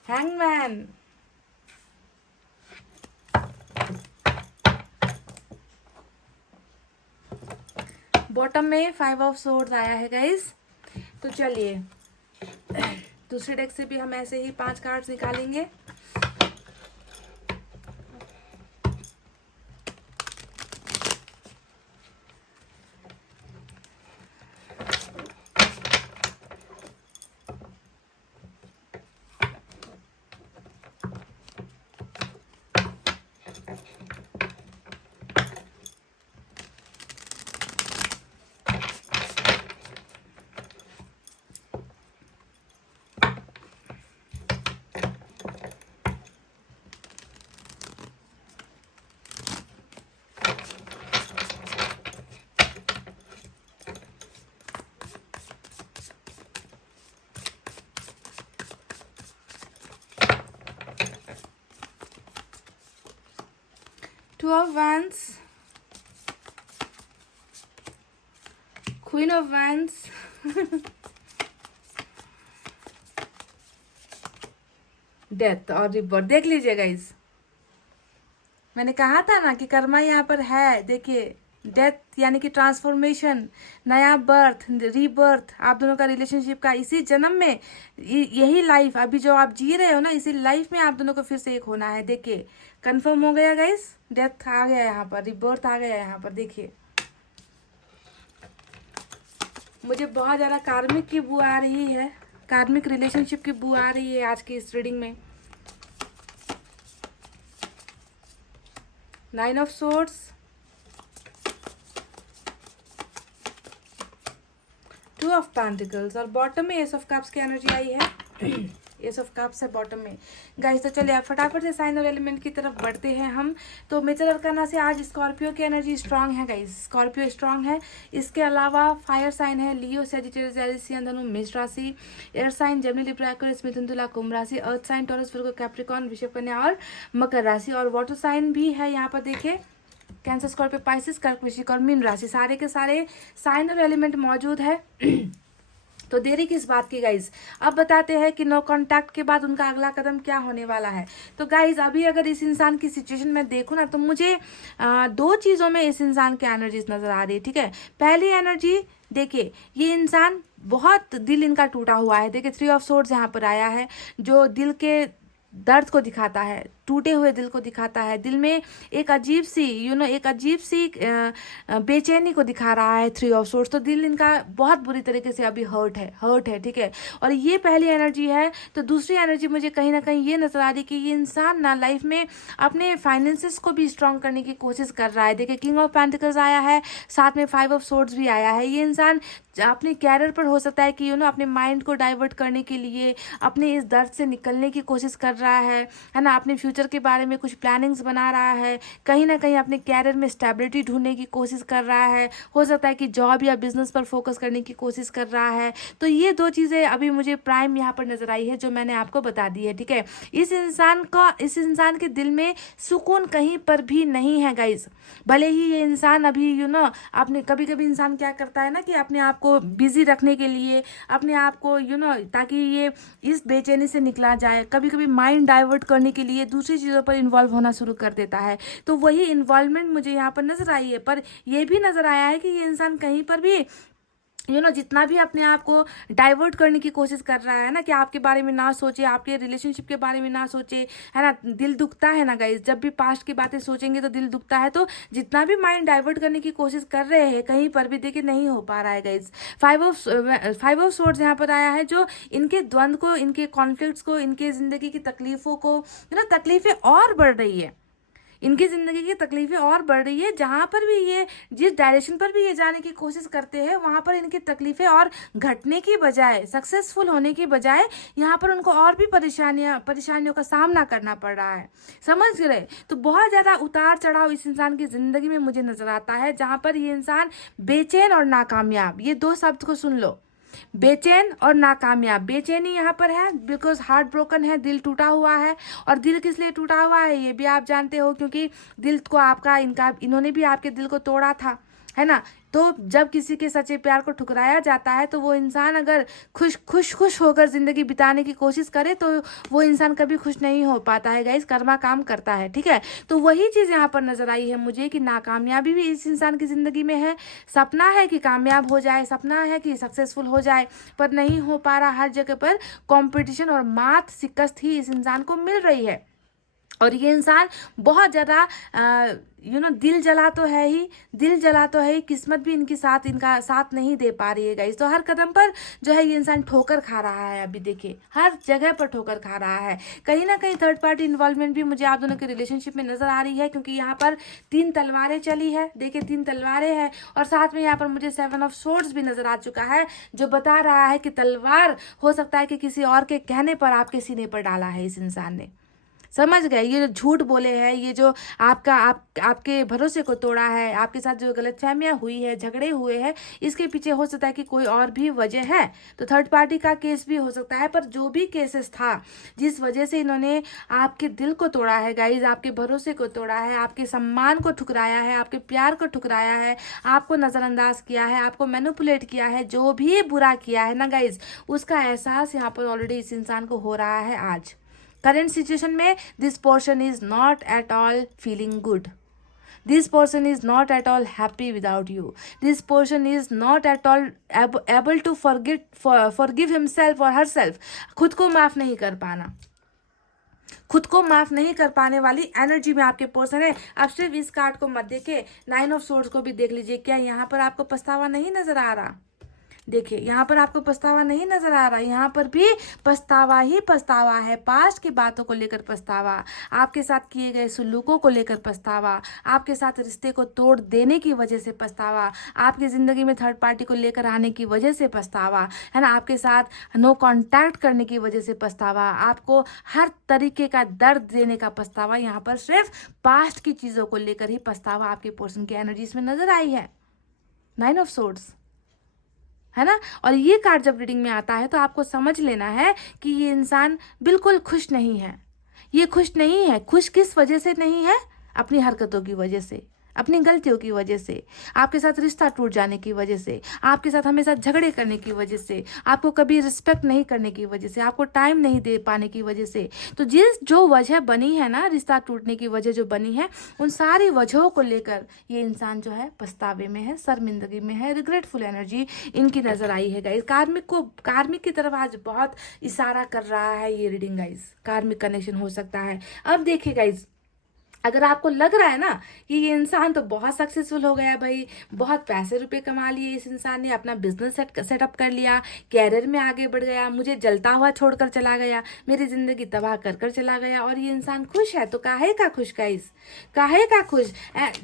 Hangman, bottom में फाइव ऑफ सोर्ड्स आया है गाइस। तो चलिए दूसरे deck से भी हम ऐसे ही 5 कार्ड्स निकालेंगे। Two of Wands, Queen of Wands, death और रिबर्थ। देख लीजिए गाइस, मैंने कहा था ना कि कर्मा यहाँ पर है। देखिए, डेथ यानी कि ट्रांसफॉर्मेशन, नया बर्थ, रीबर्थ, आप दोनों का रिलेशनशिप का इसी जन्म में, यही लाइफ अभी जो आप जी रहे हो ना, इसी लाइफ में आप दोनों को फिर से एक होना है। देखिए, कंफर्म हो गया गाइस, डेथ आ गया यहाँ पर, रिबर्थ आ गया यहाँ पर। देखिए, मुझे बहुत ज़्यादा कार्मिक की बू आ रही है, कार्मिक रिलेशनशिप की बू आ रही है आज की इस रीडिंग में। 9 ऑफ सोर्ड्स, 2 ऑफ पेंटिकल्स और बॉटम में एस ऑफ कप्स की एनर्जी आई है। एस ऑफ कप्स है बॉटम में गाइस। तो चलिए आप फटाफट से साइन और एलिमेंट की तरफ बढ़ते हैं हम। तो मेजर अरकाना से आज स्कॉर्पियो की एनर्जी स्ट्रांग है गाइस, स्कॉर्पियो स्ट्रांग है। इसके अलावा फायर साइन है लियो, सेजिटेरियस, एरिस, धनु, मेष राशि। Air sign Gemini, Libra, Aquarius, मिथुन, तुला, कुंभ राशि। Earth sign Taurus, Virgo, Capricorn, वृषभ, कन्या और मकर राशि। और वाटर साइन भी है यहाँ पर, देखिए कैंसर, स्कॉर्पियो, पाइसिस, कर्क, वृश्चिक और मीन राशि। सारे के सारे साइन और एलिमेंट मौजूद है। तो देरी किस बात की गाइज, अब बताते हैं कि नो कांटेक्ट के बाद उनका अगला कदम क्या होने वाला है। तो गाइज अभी अगर इस इंसान की सिचुएशन में देखूँ ना, तो मुझे 2 चीज़ों में इस इंसान की एनर्जीज नजर आ रही है, ठीक है। पहली एनर्जी देखिए, ये इंसान बहुत दिल इनका टूटा हुआ है। देखिए 3 ऑफ सोर्ड्स यहाँ पर आया है, जो दिल के दर्द को दिखाता है। टूटे हुए दिल को दिखाता है, दिल में एक अजीब सी एक अजीब सी बेचैनी को दिखा रहा है 3 ऑफ सोर्ड्स। तो दिल इनका बहुत बुरी तरीके से अभी हर्ट है, ठीक है। और ये पहली एनर्जी है। तो दूसरी एनर्जी मुझे कहीं ना कहीं ये नजर आ रही कि ये इंसान ना लाइफ में अपने फाइनेंसेस को भी स्ट्रांग करने की कोशिश कर रहा है। देखिए किंग ऑफ पेंटिकल्स आया है, साथ में 5 ऑफ सोर्ड्स भी आया है। ये इंसान अपने कैरियर पर हो सकता है कि अपने माइंड को डाइवर्ट करने के लिए अपने इस दर्द से निकलने की कोशिश कर रहा है ना। अपने फ्यूचर के बारे में कुछ प्लानिंग्स बना रहा है, कहीं ना कहीं अपने कैरियर में स्टेबिलिटी ढूंढने की कोशिश कर रहा है। हो सकता है कि जॉब या बिजनेस पर फोकस करने की कोशिश कर रहा है। तो ये 2 चीज़ें अभी मुझे प्राइम यहाँ पर नजर आई है जो मैंने आपको बता दी है, ठीक है। इस इंसान के दिल में सुकून कहीं पर भी नहीं है गाइज। भले ही ये इंसान अभी आपने कभी कभी इंसान क्या करता है ना कि अपने आप को बिजी रखने के लिए, अपने आप को ताकि ये इस बेचैनी से निकला जाए, कभी कभी माइंड डाइवर्ट करने के लिए दूसरी चीज़ों पर इन्वॉल्व होना शुरू कर देता है। तो वही इन्वॉल्वमेंट मुझे यहाँ पर नजर आई है। पर यह भी नजर आया है कि ये इंसान कहीं पर भी जितना भी अपने आप को डाइवर्ट करने की कोशिश कर रहा है ना, कि आपके बारे में ना सोचे, आपके रिलेशनशिप के बारे में ना सोचे, है ना। दिल दुखता है ना गाइस, जब भी पास्ट की बातें सोचेंगे तो दिल दुखता है। तो जितना भी माइंड डाइवर्ट करने की कोशिश कर रहे हैं, कहीं पर भी देखिए नहीं हो पा रहा है गाइस। 5 ऑफ सोर्ड्स यहाँ पर आया है, जो इनके द्वंद्व को, इनके कॉन्फ्लिक्ट्स को, इनके जिंदगी की तकलीफों को, तकलीफें और बढ़ रही है। इनकी ज़िंदगी की तकलीफें और बढ़ रही है। जहाँ पर भी ये, जिस डायरेक्शन पर भी ये जाने की कोशिश करते हैं, वहाँ पर इनकी तकलीफें और घटने की बजाय, सक्सेसफुल होने की बजाय, यहाँ पर उनको और भी परेशानियों का सामना करना पड़ रहा है। समझ रहे। तो बहुत ज़्यादा उतार चढ़ाव इस इंसान की ज़िंदगी में मुझे नज़र आता है, जहाँ पर ये इंसान बेचैन और नाकामयाब, ये 2 शब्द को सुन लो, बेचैन और नाकामयाब। बेचैनी यहाँ पर है बिकॉज हार्ट ब्रोकन है, दिल टूटा हुआ है। और दिल किस लिए टूटा हुआ है ये भी आप जानते हो, क्योंकि दिल को इन्होंने भी आपके दिल को तोड़ा था, है ना। तो जब किसी के सच्चे प्यार को ठुकराया जाता है, तो वो इंसान अगर खुश होकर जिंदगी बिताने की कोशिश करे, तो वो इंसान कभी खुश नहीं हो पाता है गाइस। कर्मा काम करता है, ठीक है। तो वही चीज़ यहाँ पर नजर आई है मुझे कि नाकामयाबी भी इस इंसान की जिंदगी में है। सपना है कि कामयाब हो जाए, सपना है कि सक्सेसफुल हो जाए, पर नहीं हो पा रहा। हर जगह पर कंपटीशन और मात शिकस्त ही इस इंसान को मिल रही है। और ये इंसान बहुत ज़्यादा दिल जला तो है ही, किस्मत भी इनका साथ नहीं दे पा रही है गाइस। तो हर कदम पर जो है ये इंसान ठोकर खा रहा है। अभी देखिए हर जगह पर ठोकर खा रहा है। कहीं ना कहीं थर्ड पार्टी इन्वॉल्वमेंट भी मुझे आप दोनों के रिलेशनशिप में नजर आ रही है, क्योंकि यहाँ पर 3 तलवारें चली है। देखिए 3 तलवारें हैं, और साथ में यहाँ पर मुझे 7 ऑफ सोर्ड्स भी नजर आ चुका है, जो बता रहा है कि तलवार हो सकता है कि किसी और के कहने पर आपके सीने पर डाला है इस इंसान ने। समझ गए। ये जो झूठ बोले हैं, ये जो आपके भरोसे को तोड़ा है, आपके साथ जो गलतफहमियां हुई है, झगड़े हुए हैं, इसके पीछे हो सकता है कि कोई और भी वजह है। तो थर्ड पार्टी का केस भी हो सकता है। पर जो भी केसेस था, जिस वजह से इन्होंने आपके दिल को तोड़ा है गाइज, आपके भरोसे को तोड़ा है, आपके सम्मान को ठुकराया है, आपके प्यार को ठुकराया है, आपको नज़रअंदाज किया है, आपको मैनिपुलेट किया है, जो भी बुरा किया है ना गाइज, उसका एहसास यहाँ पर ऑलरेडी इस इंसान को हो रहा है आज। करंट सिचुएशन में this person is not at all feeling good, this person is not at all happy without you, this person is not at all able to forgive himself और हर सेल्फ। खुद को माफ नहीं कर पाना, खुद को माफ नहीं कर पाने वाली एनर्जी में आपके पर्सन है। आप सिर्फ इस कार्ड को मत देखिए, 9 ऑफ सोर्ड्स को भी देख लीजिए। क्या यहाँ पर आपको पछतावा नहीं नजर आ रहा? देखिए यहाँ पर आपको पछतावा नहीं नजर आ रहा, यहाँ पर भी पछतावा ही पछतावा है। पास्ट की बातों को लेकर पछतावा, आपके साथ किए गए सुलूकों को लेकर पछतावा, आपके साथ रिश्ते को तोड़ देने की वजह से पछतावा, आपकी ज़िंदगी में थर्ड पार्टी को लेकर आने की वजह से पछतावा, है ना, आपके साथ नो कांटेक्ट करने की वजह से पछतावा, आपको हर तरीके का दर्द देने का पछतावा। यहाँ पर सिर्फ पास्ट की चीज़ों को लेकर ही पछतावा आपके पर्सन की एनर्जी में नजर आई है। 9 ऑफ सोर्ड्स, है ना। और ये कार्ड जब रीडिंग में आता है तो आपको समझ लेना है कि ये इंसान बिल्कुल खुश नहीं है। ये खुश नहीं है। खुश किस वजह से नहीं है? अपनी हरकतों की वजह से, अपनी गलतियों की वजह से, आपके साथ रिश्ता टूट जाने की वजह से, आपके साथ हमेशा झगड़े करने की वजह से, आपको कभी रिस्पेक्ट नहीं करने की वजह से, आपको टाइम नहीं दे पाने की वजह से। तो जो वजह बनी है ना, रिश्ता टूटने की वजह जो बनी है, उन सारी वजहों को लेकर ये इंसान जो है पछतावे में है, शर्मिंदगी में है, रिग्रेटफुल एनर्जी इनकी नजर आई है गाइस। कार्मिक की तरफ आज बहुत इशारा कर रहा है ये रीडिंग गाइस। कार्मिक कनेक्शन हो सकता है। अब देखिए गाइस, अगर आपको लग रहा है ना कि ये इंसान तो बहुत सक्सेसफुल हो गया भाई, बहुत पैसे रुपए कमा लिए इस इंसान ने, अपना बिजनेस सेटअप कर लिया, कैरियर में आगे बढ़ गया, मुझे जलता हुआ छोड़कर चला गया, मेरी जिंदगी तबाह कर चला गया, और ये इंसान खुश है, तो काहे का खुश गाइस, काहे का खुश।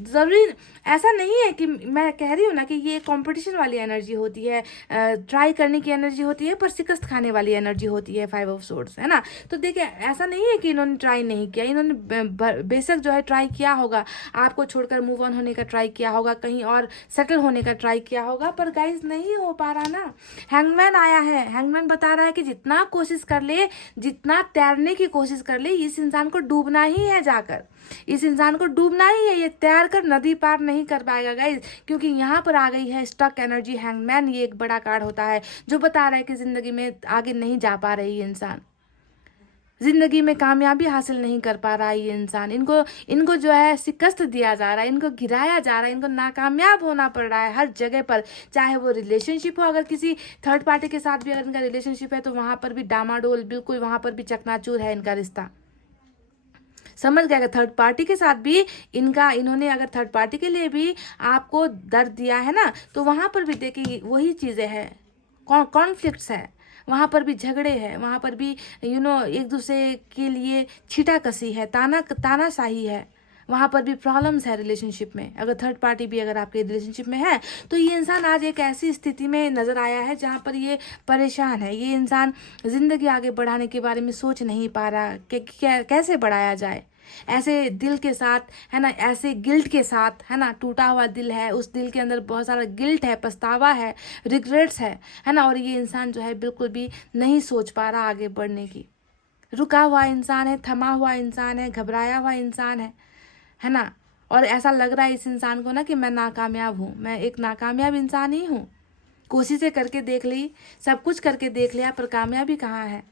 जरूरी ऐसा नहीं है कि मैं कह रही हूँ ना कि ये कंपटीशन वाली एनर्जी होती है, ट्राई करने की एनर्जी होती है, पर शिकस्त खाने वाली एनर्जी होती है 5 ऑफ सोर्ड्स, है ना। तो देखिए, ऐसा नहीं है कि इन्होंने ट्राई नहीं किया, इन्होंने बेशक जो है ट्राई किया होगा, आपको छोड़कर मूव ऑन होने का ट्राई किया होगा, कहीं और सेटल होने का ट्राई किया होगा, पर गाइस नहीं हो पा रहा ना। हैंगमैन आया है, हैंगमैन बता रहा है कि जितना कोशिश कर ले, जितना तैरने की कोशिश कर ले, इस इंसान को डूबना ही है, जाकर इस इंसान को डूबना ही है। ये तैर कर नदी पार नहीं कर पाएगा गाइस, क्योंकि यहाँ पर आ गई है स्टक एनर्जी हैंगमैन। ये एक बड़ा कार्ड होता है जो बता रहा है कि जिंदगी में आगे नहीं जा पा रही है इंसान, जिंदगी में कामयाबी हासिल नहीं कर पा रहा है ये इंसान। इनको जो है शिकस्त दिया जा रहा है, इनको गिराया जा रहा है, इनको नाकामयाब होना पड़ रहा है हर जगह पर। चाहे वो रिलेशनशिप हो, अगर किसी थर्ड पार्टी के साथ भी अगर इनका रिलेशनशिप है तो वहां पर भी डामाडोल, बिल्कुल वहां पर भी चकनाचूर है इनका रिश्ता। समझ गया? थर्ड पार्टी के साथ भी इन्होंने अगर थर्ड पार्टी के लिए भी आपको दर्द दिया है ना, तो वहां पर भी देखिए वही चीजें हैं, कॉन्फ्लिक्ट्स है, वहां पर भी झगड़े हैं, वहां पर भी एक दूसरे के लिए छीटाकसी है, तानाशाही है, वहां पर भी प्रॉब्लम्स है रिलेशनशिप में। अगर थर्ड पार्टी भी अगर आपके रिलेशनशिप में है तो ये इंसान आज एक ऐसी स्थिति में नजर आया है जहां पर ये परेशान है। ये इंसान जिंदगी आगे बढ़ाने के बारे में सोच नहीं पा रहा कि कैसे बढ़ाया जाए, ऐसे दिल के साथ, है ना, ऐसे गिल्ट के साथ, है ना, टूटा हुआ दिल है, उस दिल के अंदर बहुत सारा गिल्ट है, पछतावा है, रिग्रेट्स है ना। और ये इंसान जो है बिल्कुल भी नहीं सोच पा रहा आगे बढ़ने की, रुका हुआ इंसान है, थमा हुआ इंसान है, घबराया हुआ इंसान है ना। और ऐसा लग रहा है इस इंसान को ना कि मैं नाकामयाब हूँ, मैं एक नाकामयाब इंसान ही हूँ, कोशिशें करके देख ली, सब कुछ करके देख लिया, पर कामयाबी कहाँ है।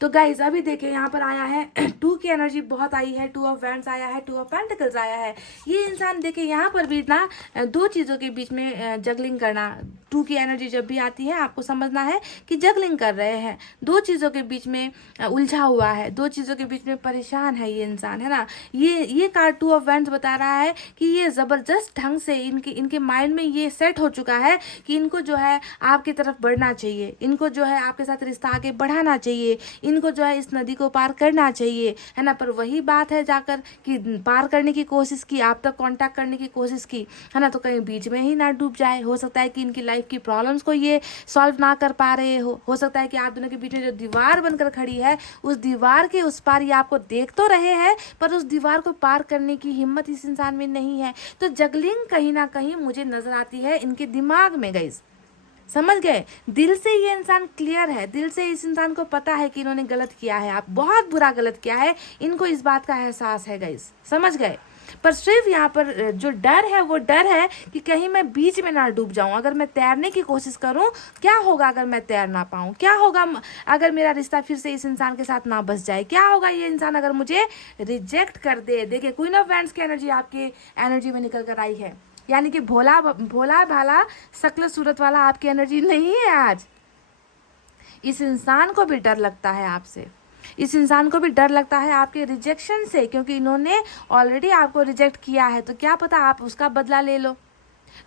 तो गाइज अभी देखिए यहाँ पर आया है 2 की एनर्जी बहुत आई है, 2 ऑफ वैंड्स आया है, 2 ऑफ पेंटिकल्स आया है। ये इंसान देखिए यहाँ पर भी ना 2 चीज़ों के बीच में जगलिंग करना, 2 की एनर्जी जब भी आती है आपको समझना है कि जगलिंग कर रहे हैं, 2 चीज़ों के बीच में उलझा हुआ है, 2 चीज़ों के बीच में परेशान है ये इंसान, है ना। ये कार्ड 2 ऑफ वैंड्स बता रहा है कि ये ज़बरदस्त ढंग से इनके माइंड में ये सेट हो चुका है कि इनको जो है आपकी तरफ बढ़ना चाहिए, इनको जो है आपके साथ रिश्ता आगे बढ़ाना चाहिए, इनको जो है इस नदी को पार करना चाहिए, है ना। पर वही बात है जाकर कि पार करने की कोशिश की, आप तक कांटेक्ट करने की कोशिश की, है ना, तो कहीं बीच में ही ना डूब जाए। हो सकता है कि इनकी लाइफ की प्रॉब्लम्स को ये सॉल्व ना कर पा रहे हो सकता है कि आप दोनों के बीच में जो दीवार बनकर खड़ी है, उस दीवार के उस पार ये आपको देख तो रहे हैं, पर उस दीवार को पार करने की हिम्मत इस इंसान में नहीं है। तो जगलिंग कहीं ना कहीं मुझे नजर आती है इनके दिमाग में गाइस। समझ गए? दिल से ये इंसान क्लियर है, दिल से इस इंसान को पता है कि इन्होंने गलत किया है, आप बहुत बुरा गलत किया है, इनको इस बात का एहसास है गाइस। समझ गए? पर सिर्फ यहाँ पर जो डर है वो डर है कि कहीं मैं बीच में ना डूब जाऊं। अगर मैं तैरने की कोशिश करूं, क्या होगा अगर मैं तैर ना पाऊं, क्या होगा अगर मेरा रिश्ता फिर से इस इंसान के साथ ना बस जाए, क्या होगा ये इंसान अगर मुझे रिजेक्ट कर दे। देखिए क्वीन ऑफ वैंड्स की एनर्जी आपके एनर्जी में निकल कर आई है, यानी कि भोला भाला शक्ल सूरत वाला आपकी एनर्जी नहीं है आज। इस इंसान को भी डर लगता है आपसे, इस इंसान को भी डर लगता है आपके रिजेक्शन से, क्योंकि इन्होंने ऑलरेडी आपको रिजेक्ट किया है। तो क्या पता आप उसका बदला ले लो।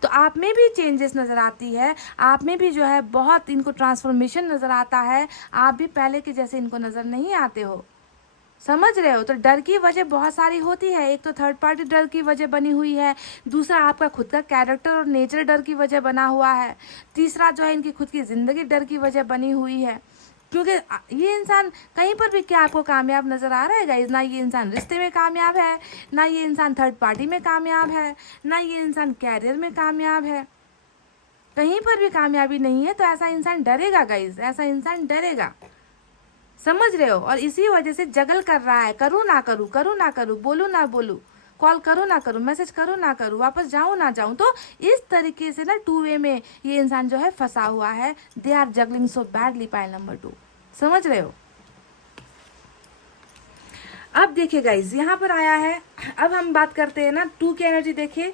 तो आप में भी चेंजेस नज़र आती है, आप में भी जो है बहुत इनको ट्रांसफॉर्मेशन नज़र आता है, आप भी पहले के जैसे इनको नज़र नहीं आते हो। समझ रहे हो? तो डर की वजह बहुत सारी होती है, एक तो थर्ड पार्टी डर की वजह बनी हुई है, दूसरा आपका खुद का कैरेक्टर और नेचर डर की वजह बना हुआ है, तीसरा जो है इनकी खुद की ज़िंदगी डर की वजह बनी हुई है। क्योंकि ये इंसान कहीं पर भी क्या आपको कामयाब नज़र आ रहा है गाइस? ना ये इंसान रिश्ते में कामयाब है, ना ये इंसान थर्ड पार्टी में कामयाब है, ना ये इंसान कैरियर में कामयाब है, कहीं पर भी कामयाबी नहीं है। तो ऐसा इंसान डरेगा गाइस, ऐसा इंसान डरेगा। समझ रहे हो? और इसी वजह से जगल कर रहा है, करूँ ना करूँ, करूँ ना करूँ, बोलूँ ना बोलूँ, कॉल करूँ ना करूँ, मैसेज करूँ ना करूँ, वापस जाऊँ ना जाऊँ। तो इस तरीके से ना 2 वे में ये इंसान जो है फंसा हुआ है। They are juggling so badly, pile number 2। समझ रहे हो? अब देखिए गाइज, यहाँ पर आया है। अब हम बात करते हैं ना 2 की एनर्जी। देखिए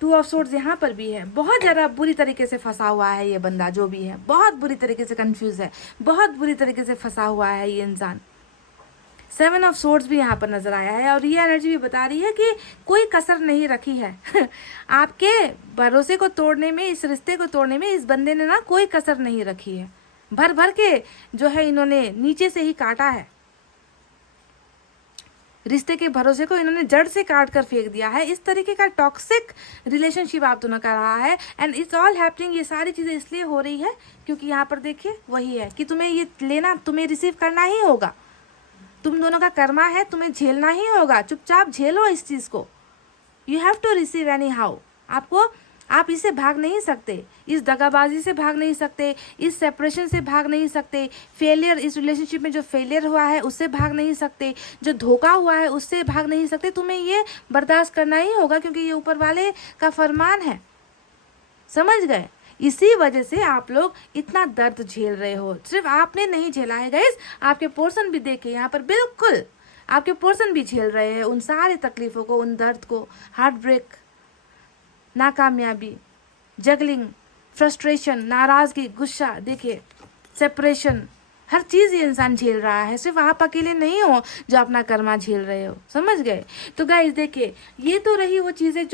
2 ऑफ सोर्ड्स यहाँ पर भी है। बहुत ज़्यादा बुरी तरीके से फंसा हुआ है ये बंदा, जो भी है बहुत बुरी तरीके से कंफ्यूज है, बहुत बुरी तरीके से फंसा हुआ है ये इंसान। 7 ऑफ सोर्ड्स भी यहाँ पर नजर आया है और ये एनर्जी भी बता रही है कि कोई कसर नहीं रखी है आपके भरोसे को तोड़ने में, इस रिश्ते को तोड़ने में इस बंदे ने ना कोई कसर नहीं रखी है। भर भर के जो है इन्होंने नीचे से ही काटा है। रिश्ते के भरोसे को इन्होंने जड़ से काट कर फेंक दिया है। इस तरीके का टॉक्सिक रिलेशनशिप आप दोनों का रहा है। एंड इट्स ऑल हैपनिंग, ये सारी चीज़ें इसलिए हो रही है क्योंकि यहाँ पर देखिए वही है कि तुम्हें ये लेना, तुम्हें रिसीव करना ही होगा। तुम दोनों का कर्मा है, तुम्हें झेलना ही होगा। चुपचाप झेलो इस चीज़ को। You have to receive anyhow. आप इससे भाग नहीं सकते, इस दगाबाजी से भाग नहीं सकते, इस सेपरेशन से भाग नहीं सकते, फेलियर, इस रिलेशनशिप में जो फेलियर हुआ है उससे भाग नहीं सकते, जो धोखा हुआ है उससे भाग नहीं सकते। तुम्हें ये बर्दाश्त करना ही होगा क्योंकि ये ऊपर वाले का फरमान है। समझ गए? इसी वजह से आप लोग इतना दर्द झेल रहे हो। सिर्फ आपने नहीं झेला है गाइस, आपके पोर्शन भी देखे यहाँ पर, बिल्कुल आपके पोर्शन भी झेल रहे हैं उन सारी तकलीफों को, उन दर्द को। हार्ट ब्रेक, नाकामयाबी, जगलिंग, फ्रस्ट्रेशन, नाराज़गी, गुस्सा, देखिए सेपरेशन, हर चीज़ ये इंसान झेल रहा है। सिर्फ आप अकेले नहीं हो जो अपना कर्मा झेल रहे हो। समझ गए? तो गाइस देखिए, ये तो रही वो चीज़ें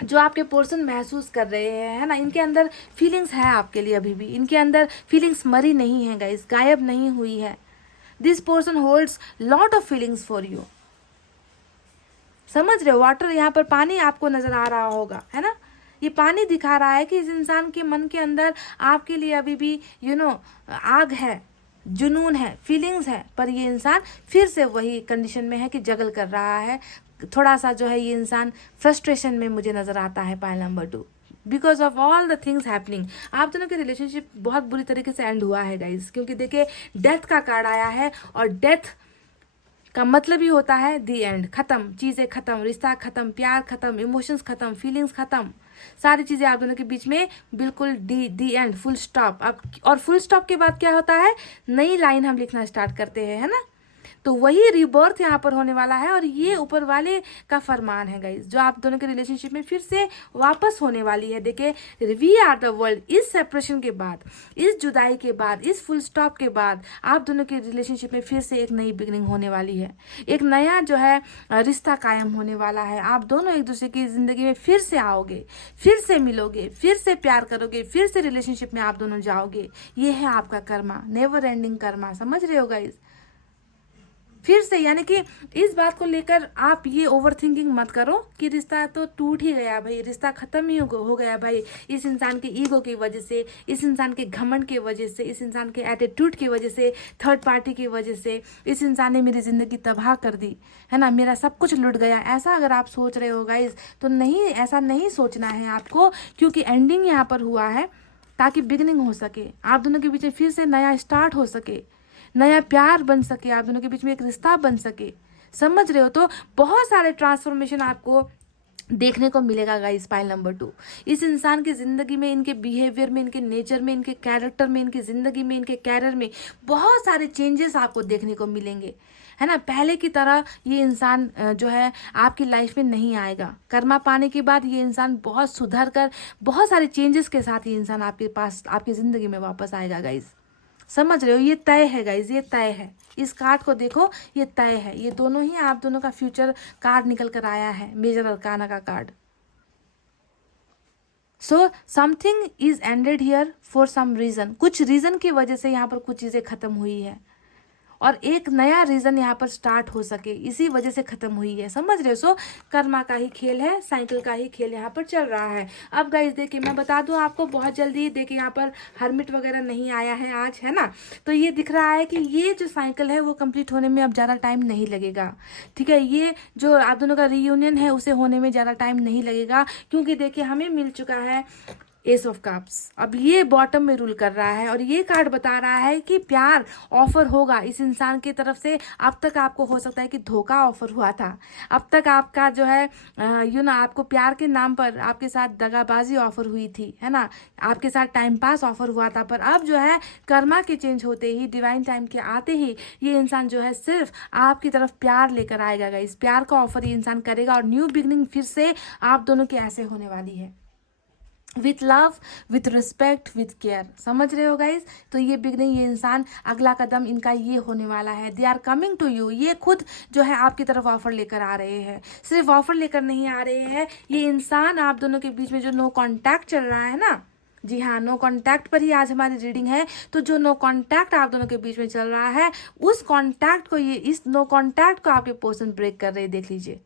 जो आपके पोर्शन महसूस कर रहे हैं, है ना। इनके अंदर फीलिंग्स है आपके लिए, अभी भी इनके अंदर फीलिंग्स मरी नहीं है गाइस, गायब नहीं हुई है। This person holds lot of feelings for you. समझ रहे हो? वाटर, यहाँ पर पानी आपको नजर आ रहा होगा, है ना। ये पानी दिखा रहा है कि इस इंसान के मन के अंदर आपके लिए अभी भी आग है, जुनून है, फीलिंग्स है। पर ये इंसान फिर से वही कंडीशन में है कि जगल कर रहा है। थोड़ा सा जो है ये इंसान फ्रस्ट्रेशन में मुझे नजर आता है, pile number 2, because of all the things happening. आप दोनों के रिलेशनशिप बहुत बुरी तरीके से एंड हुआ है गाइज, क्योंकि देखिए डेथ का कार्ड आया है और डेथ का मतलब ही होता है दी एंड, खत्म, चीज़ें खत्म, रिश्ता खत्म, प्यार खत्म, इमोशंस खत्म, फीलिंग्स खत्म, सारी चीज़ें आप दोनों के बीच में बिल्कुल दी एंड, फुल स्टॉप। अब और फुल स्टॉप के बाद क्या होता है? नई लाइन हम लिखना स्टार्ट करते हैं, है ना। तो वही रिबर्थ यहाँ पर होने वाला है और ये ऊपर वाले का फरमान है गाइज, जो आप दोनों के रिलेशनशिप में फिर से वापस होने वाली है। देखिए वी आर द वर्ल्ड, इस सेपरेशन के बाद, इस जुदाई के बाद, इस फुल स्टॉप के बाद आप दोनों के रिलेशनशिप में फिर से एक नई बिगनिंग होने वाली है। एक नया जो है रिश्ता कायम होने वाला है। आप दोनों एक दूसरे की ज़िंदगी में फिर से आओगे, फिर से मिलोगे, फिर से प्यार करोगे, फिर से रिलेशनशिप में आप दोनों जाओगे। ये है आपका कर्मा, नेवर एंडिंग कर्मा। समझ रहे हो गाइज? फिर से, यानी कि इस बात को लेकर आप ये ओवर थिंकिंग मत करो कि रिश्ता तो टूट ही गया भाई, रिश्ता खत्म ही हो गया भाई, इस इंसान के ईगो की वजह से, इस इंसान के घमंड की वजह से, इस इंसान के एटीट्यूड की वजह से, थर्ड पार्टी की वजह से, इस इंसान ने मेरी ज़िंदगी तबाह कर दी, है ना, मेरा सब कुछ लुट गया। ऐसा अगर आप सोच रहे हो गाइज, तो नहीं, ऐसा नहीं सोचना है आपको, क्योंकि एंडिंग यहाँ पर हुआ है ताकि बिगनिंग हो सके, आप दोनों के बीच में फिर से नया स्टार्ट हो सके, नया प्यार बन सके, आप दोनों के बीच में एक रिश्ता बन सके। समझ रहे हो? तो बहुत सारे ट्रांसफॉर्मेशन आपको देखने को मिलेगा गाइस, पाइल नंबर 2। इस इंसान की ज़िंदगी में, इनके बिहेवियर में, इनके नेचर में, इनके कैरेक्टर में, इनकी ज़िंदगी में, इनके कैरियर में बहुत सारे चेंजेस आपको देखने को मिलेंगे, है ना। पहले की तरह ये इंसान जो है आपकी लाइफ में नहीं आएगा। कर्मा पाने के बाद ये इंसान बहुत सुधर कर, बहुत सारे चेंजेस के साथ ये इंसान आपके पास, आपकी ज़िंदगी में वापस आएगा गाइस। समझ रहे हो? ये तय है गाइज, ये तय है। इस कार्ड को देखो, ये तय है। ये दोनों ही आप दोनों का फ्यूचर कार्ड निकल कर आया है, मेजर अरकाना का card. So something is ended here for some reason. कुछ रीजन की वजह से यहाँ पर कुछ चीज़ें खत्म हुई है और एक नया रीजन यहाँ पर स्टार्ट हो सके, इसी वजह से खत्म हुई है। समझ रहे हो? सो कर्मा का ही खेल है, साइकिल का ही खेल यहाँ पर चल रहा है। अब गाइस देखिए, मैं बता दूँ आपको बहुत जल्दी, देखिए यहाँ पर हर्मिट वगैरह नहीं आया है आज, है ना। तो ये दिख रहा है कि ये जो साइकिल है वो कंप्लीट होने में अब ज़्यादा टाइम नहीं लगेगा, ठीक है। ये जो आप दोनों का रीयूनियन है उसे होने में ज़्यादा टाइम नहीं लगेगा, क्योंकि देखिए हमें मिल चुका है एस ऑफ कप्स। अब ये बॉटम में रूल कर रहा है और ये कार्ड बता रहा है कि प्यार ऑफर होगा इस इंसान की तरफ से। अब तक आपको हो सकता है कि धोखा ऑफर हुआ था, अब तक आपका जो है आपको प्यार के नाम पर आपके साथ दगाबाजी ऑफर हुई थी, है ना, आपके साथ टाइम पास ऑफर हुआ था। पर अब जो है कर्मा के चेंज होते ही, डिवाइन टाइम के आते ही ये इंसान जो है सिर्फ आपकी तरफ प्यार लेकर आएगा। इस प्यार का ऑफर ये इंसान करेगा और न्यू बिगनिंग फिर से आप दोनों की ऐसे होने वाली है, with love, with respect, with care. समझ रहे हो गाइज? तो ये बिगनिंग, ये इंसान, अगला कदम इनका ये होने वाला है। They are coming to you. ये खुद जो है आपकी तरफ ऑफर लेकर आ रहे हैं। सिर्फ ऑफर लेकर नहीं आ रहे हैं, ये इंसान आप दोनों के बीच में जो नो कॉन्टैक्ट चल रहा है ना, जी हाँ, नो कॉन्टैक्ट पर ही आज हमारी रीडिंग है। तो जो नो कॉन्टैक्ट आप दोनों के बीच में चल रहा है, उस कॉन्टैक्ट को, ये इस नो कॉन्टैक्ट को आपके पर्सन ब्रेक कर रहे हैं। देख लीजिए,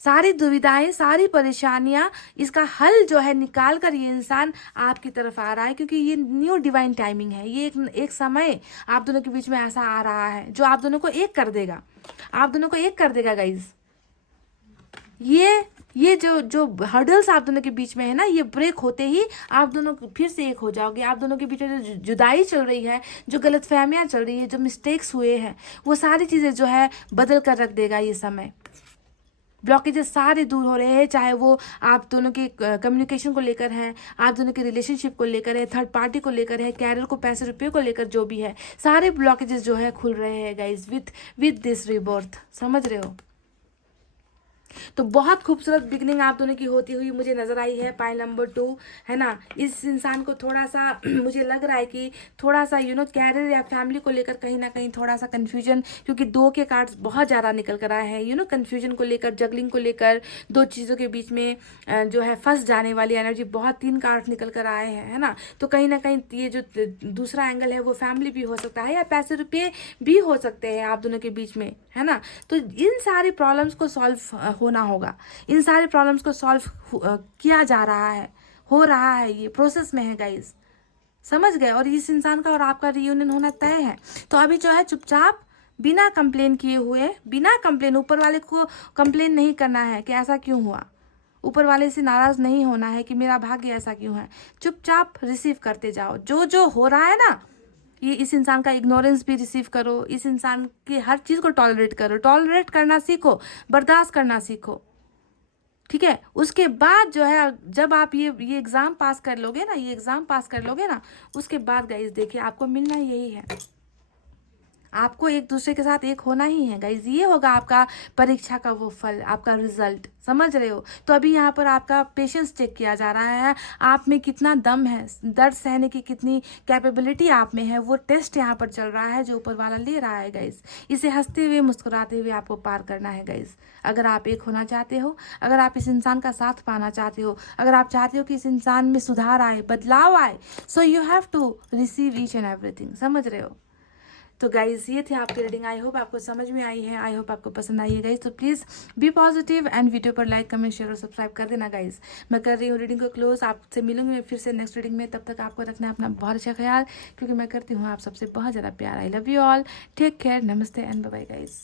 सारी दुविधाएं, सारी परेशानियां, इसका हल जो है निकाल कर ये इंसान आपकी तरफ आ रहा है, क्योंकि ये न्यू डिवाइन टाइमिंग है। ये एक समय आप दोनों के बीच में ऐसा आ रहा है जो आप दोनों को एक कर देगा, आप दोनों को एक कर देगा गाइज। ये जो हर्डल्स आप दोनों के बीच में है ना, ये ब्रेक होते ही आप दोनों फिर से एक हो जाओगे। आप दोनों के बीच में जो जुदाई चल रही है, जो गलतफहमियां चल रही है, जो मिस्टेक्स हुए हैं, वो सारी चीज़ें जो है बदल कर रख देगा ये समय। ब्लॉकेजेस सारे दूर हो रहे हैं, चाहे वो आप दोनों के कम्युनिकेशन को लेकर है, आप दोनों के रिलेशनशिप को लेकर है, थर्ड पार्टी को लेकर है, कैरियर को, पैसे रुपये को लेकर, जो भी है, सारे ब्लॉकेजेस जो है खुल रहे हैं गाइज विथ दिस रीबर्थ। समझ रहे हो? तो बहुत खूबसूरत बिगनिंग आप दोनों की होती हुई मुझे नजर आई है। पाइल नंबर 2, है ना, इस इंसान को थोड़ा सा मुझे लग रहा है कि थोड़ा सा कैरियर या फैमिली को लेकर कहीं ना कहीं थोड़ा सा कंफ्यूजन, क्योंकि 2 के कार्ड्स बहुत ज़्यादा निकल कर आए हैं। कंफ्यूजन को लेकर, जगलिंग को लेकर, 2 चीज़ों के बीच में जो है फंस जाने वाली एनर्जी, बहुत 3 कार्ड निकल कर आए हैं, है ना। तो कहीं ना कहीं ये जो दूसरा एंगल है वो फैमिली भी हो सकता है या पैसे रुपये भी हो सकते हैं आप दोनों के बीच में, है ना। तो इन सारी प्रॉब्लम्स को सॉल्व होना होगा, इन सारे प्रॉब्लम्स को सॉल्व किया जा रहा है, हो रहा है, ये प्रोसेस में है गाइज। समझ गए? और इस इंसान का और आपका रियूनियन होना तय है। तो अभी जो है चुपचाप, बिना कंप्लेन किए हुए, बिना कंप्लेन, ऊपर वाले को कंप्लेन नहीं करना है कि ऐसा क्यों हुआ, ऊपर वाले से नाराज नहीं होना है कि मेरा भाग्य ऐसा क्यों है। चुपचाप रिसीव करते जाओ जो जो हो रहा है ना। ये इस इंसान का इग्नोरेंस भी रिसीव करो, इस इंसान की हर चीज़ को टॉलरेट करो, टॉलरेट करना सीखो, बर्दाश्त करना सीखो, ठीक है। उसके बाद जो है, जब आप ये एग्ज़ाम पास कर लोगे ना, ये एग्ज़ाम पास कर लोगे ना, उसके बाद गाइज देखिए आपको मिलना यही है, आपको एक दूसरे के साथ एक होना ही है गाइज। ये होगा आपका परीक्षा का वो फल, आपका रिजल्ट। समझ रहे हो? तो अभी यहाँ पर आपका पेशेंस चेक किया जा रहा है, आप में कितना दम है, दर्द सहने की कितनी कैपेबिलिटी आप में है, वो टेस्ट यहाँ पर चल रहा है जो ऊपर वाला ले रहा है गाइज। इसे हंसते हुए, मुस्कुराते हुए आपको पार करना है गाइज। अगर आप एक होना चाहते हो, अगर आप इस इंसान का साथ पाना चाहते हो, अगर आप चाहते हो कि इस इंसान में सुधार आए, बदलाव आए, so you have to receive each and everything. समझ रहे हो? तो गाइज ये थे आपकी रीडिंग। आई होप आपको समझ में आई है, आई होप आपको पसंद आई है गाइज। तो please be positive and video पर लाइक, कमेंट, शेयर और सब्सक्राइब कर देना गाइज। मैं कर रही हूँ रीडिंग को क्लोज, आपसे मिलूंगी मैं फिर से नेक्स्ट रीडिंग में। तब तक आपको रखना है अपना बहुत अच्छा ख्याल, क्योंकि मैं करती हूँ आप सबसे बहुत ज़्यादा प्यार। I love you all, take care, नमस्ते एंड बाय बाय गाइज।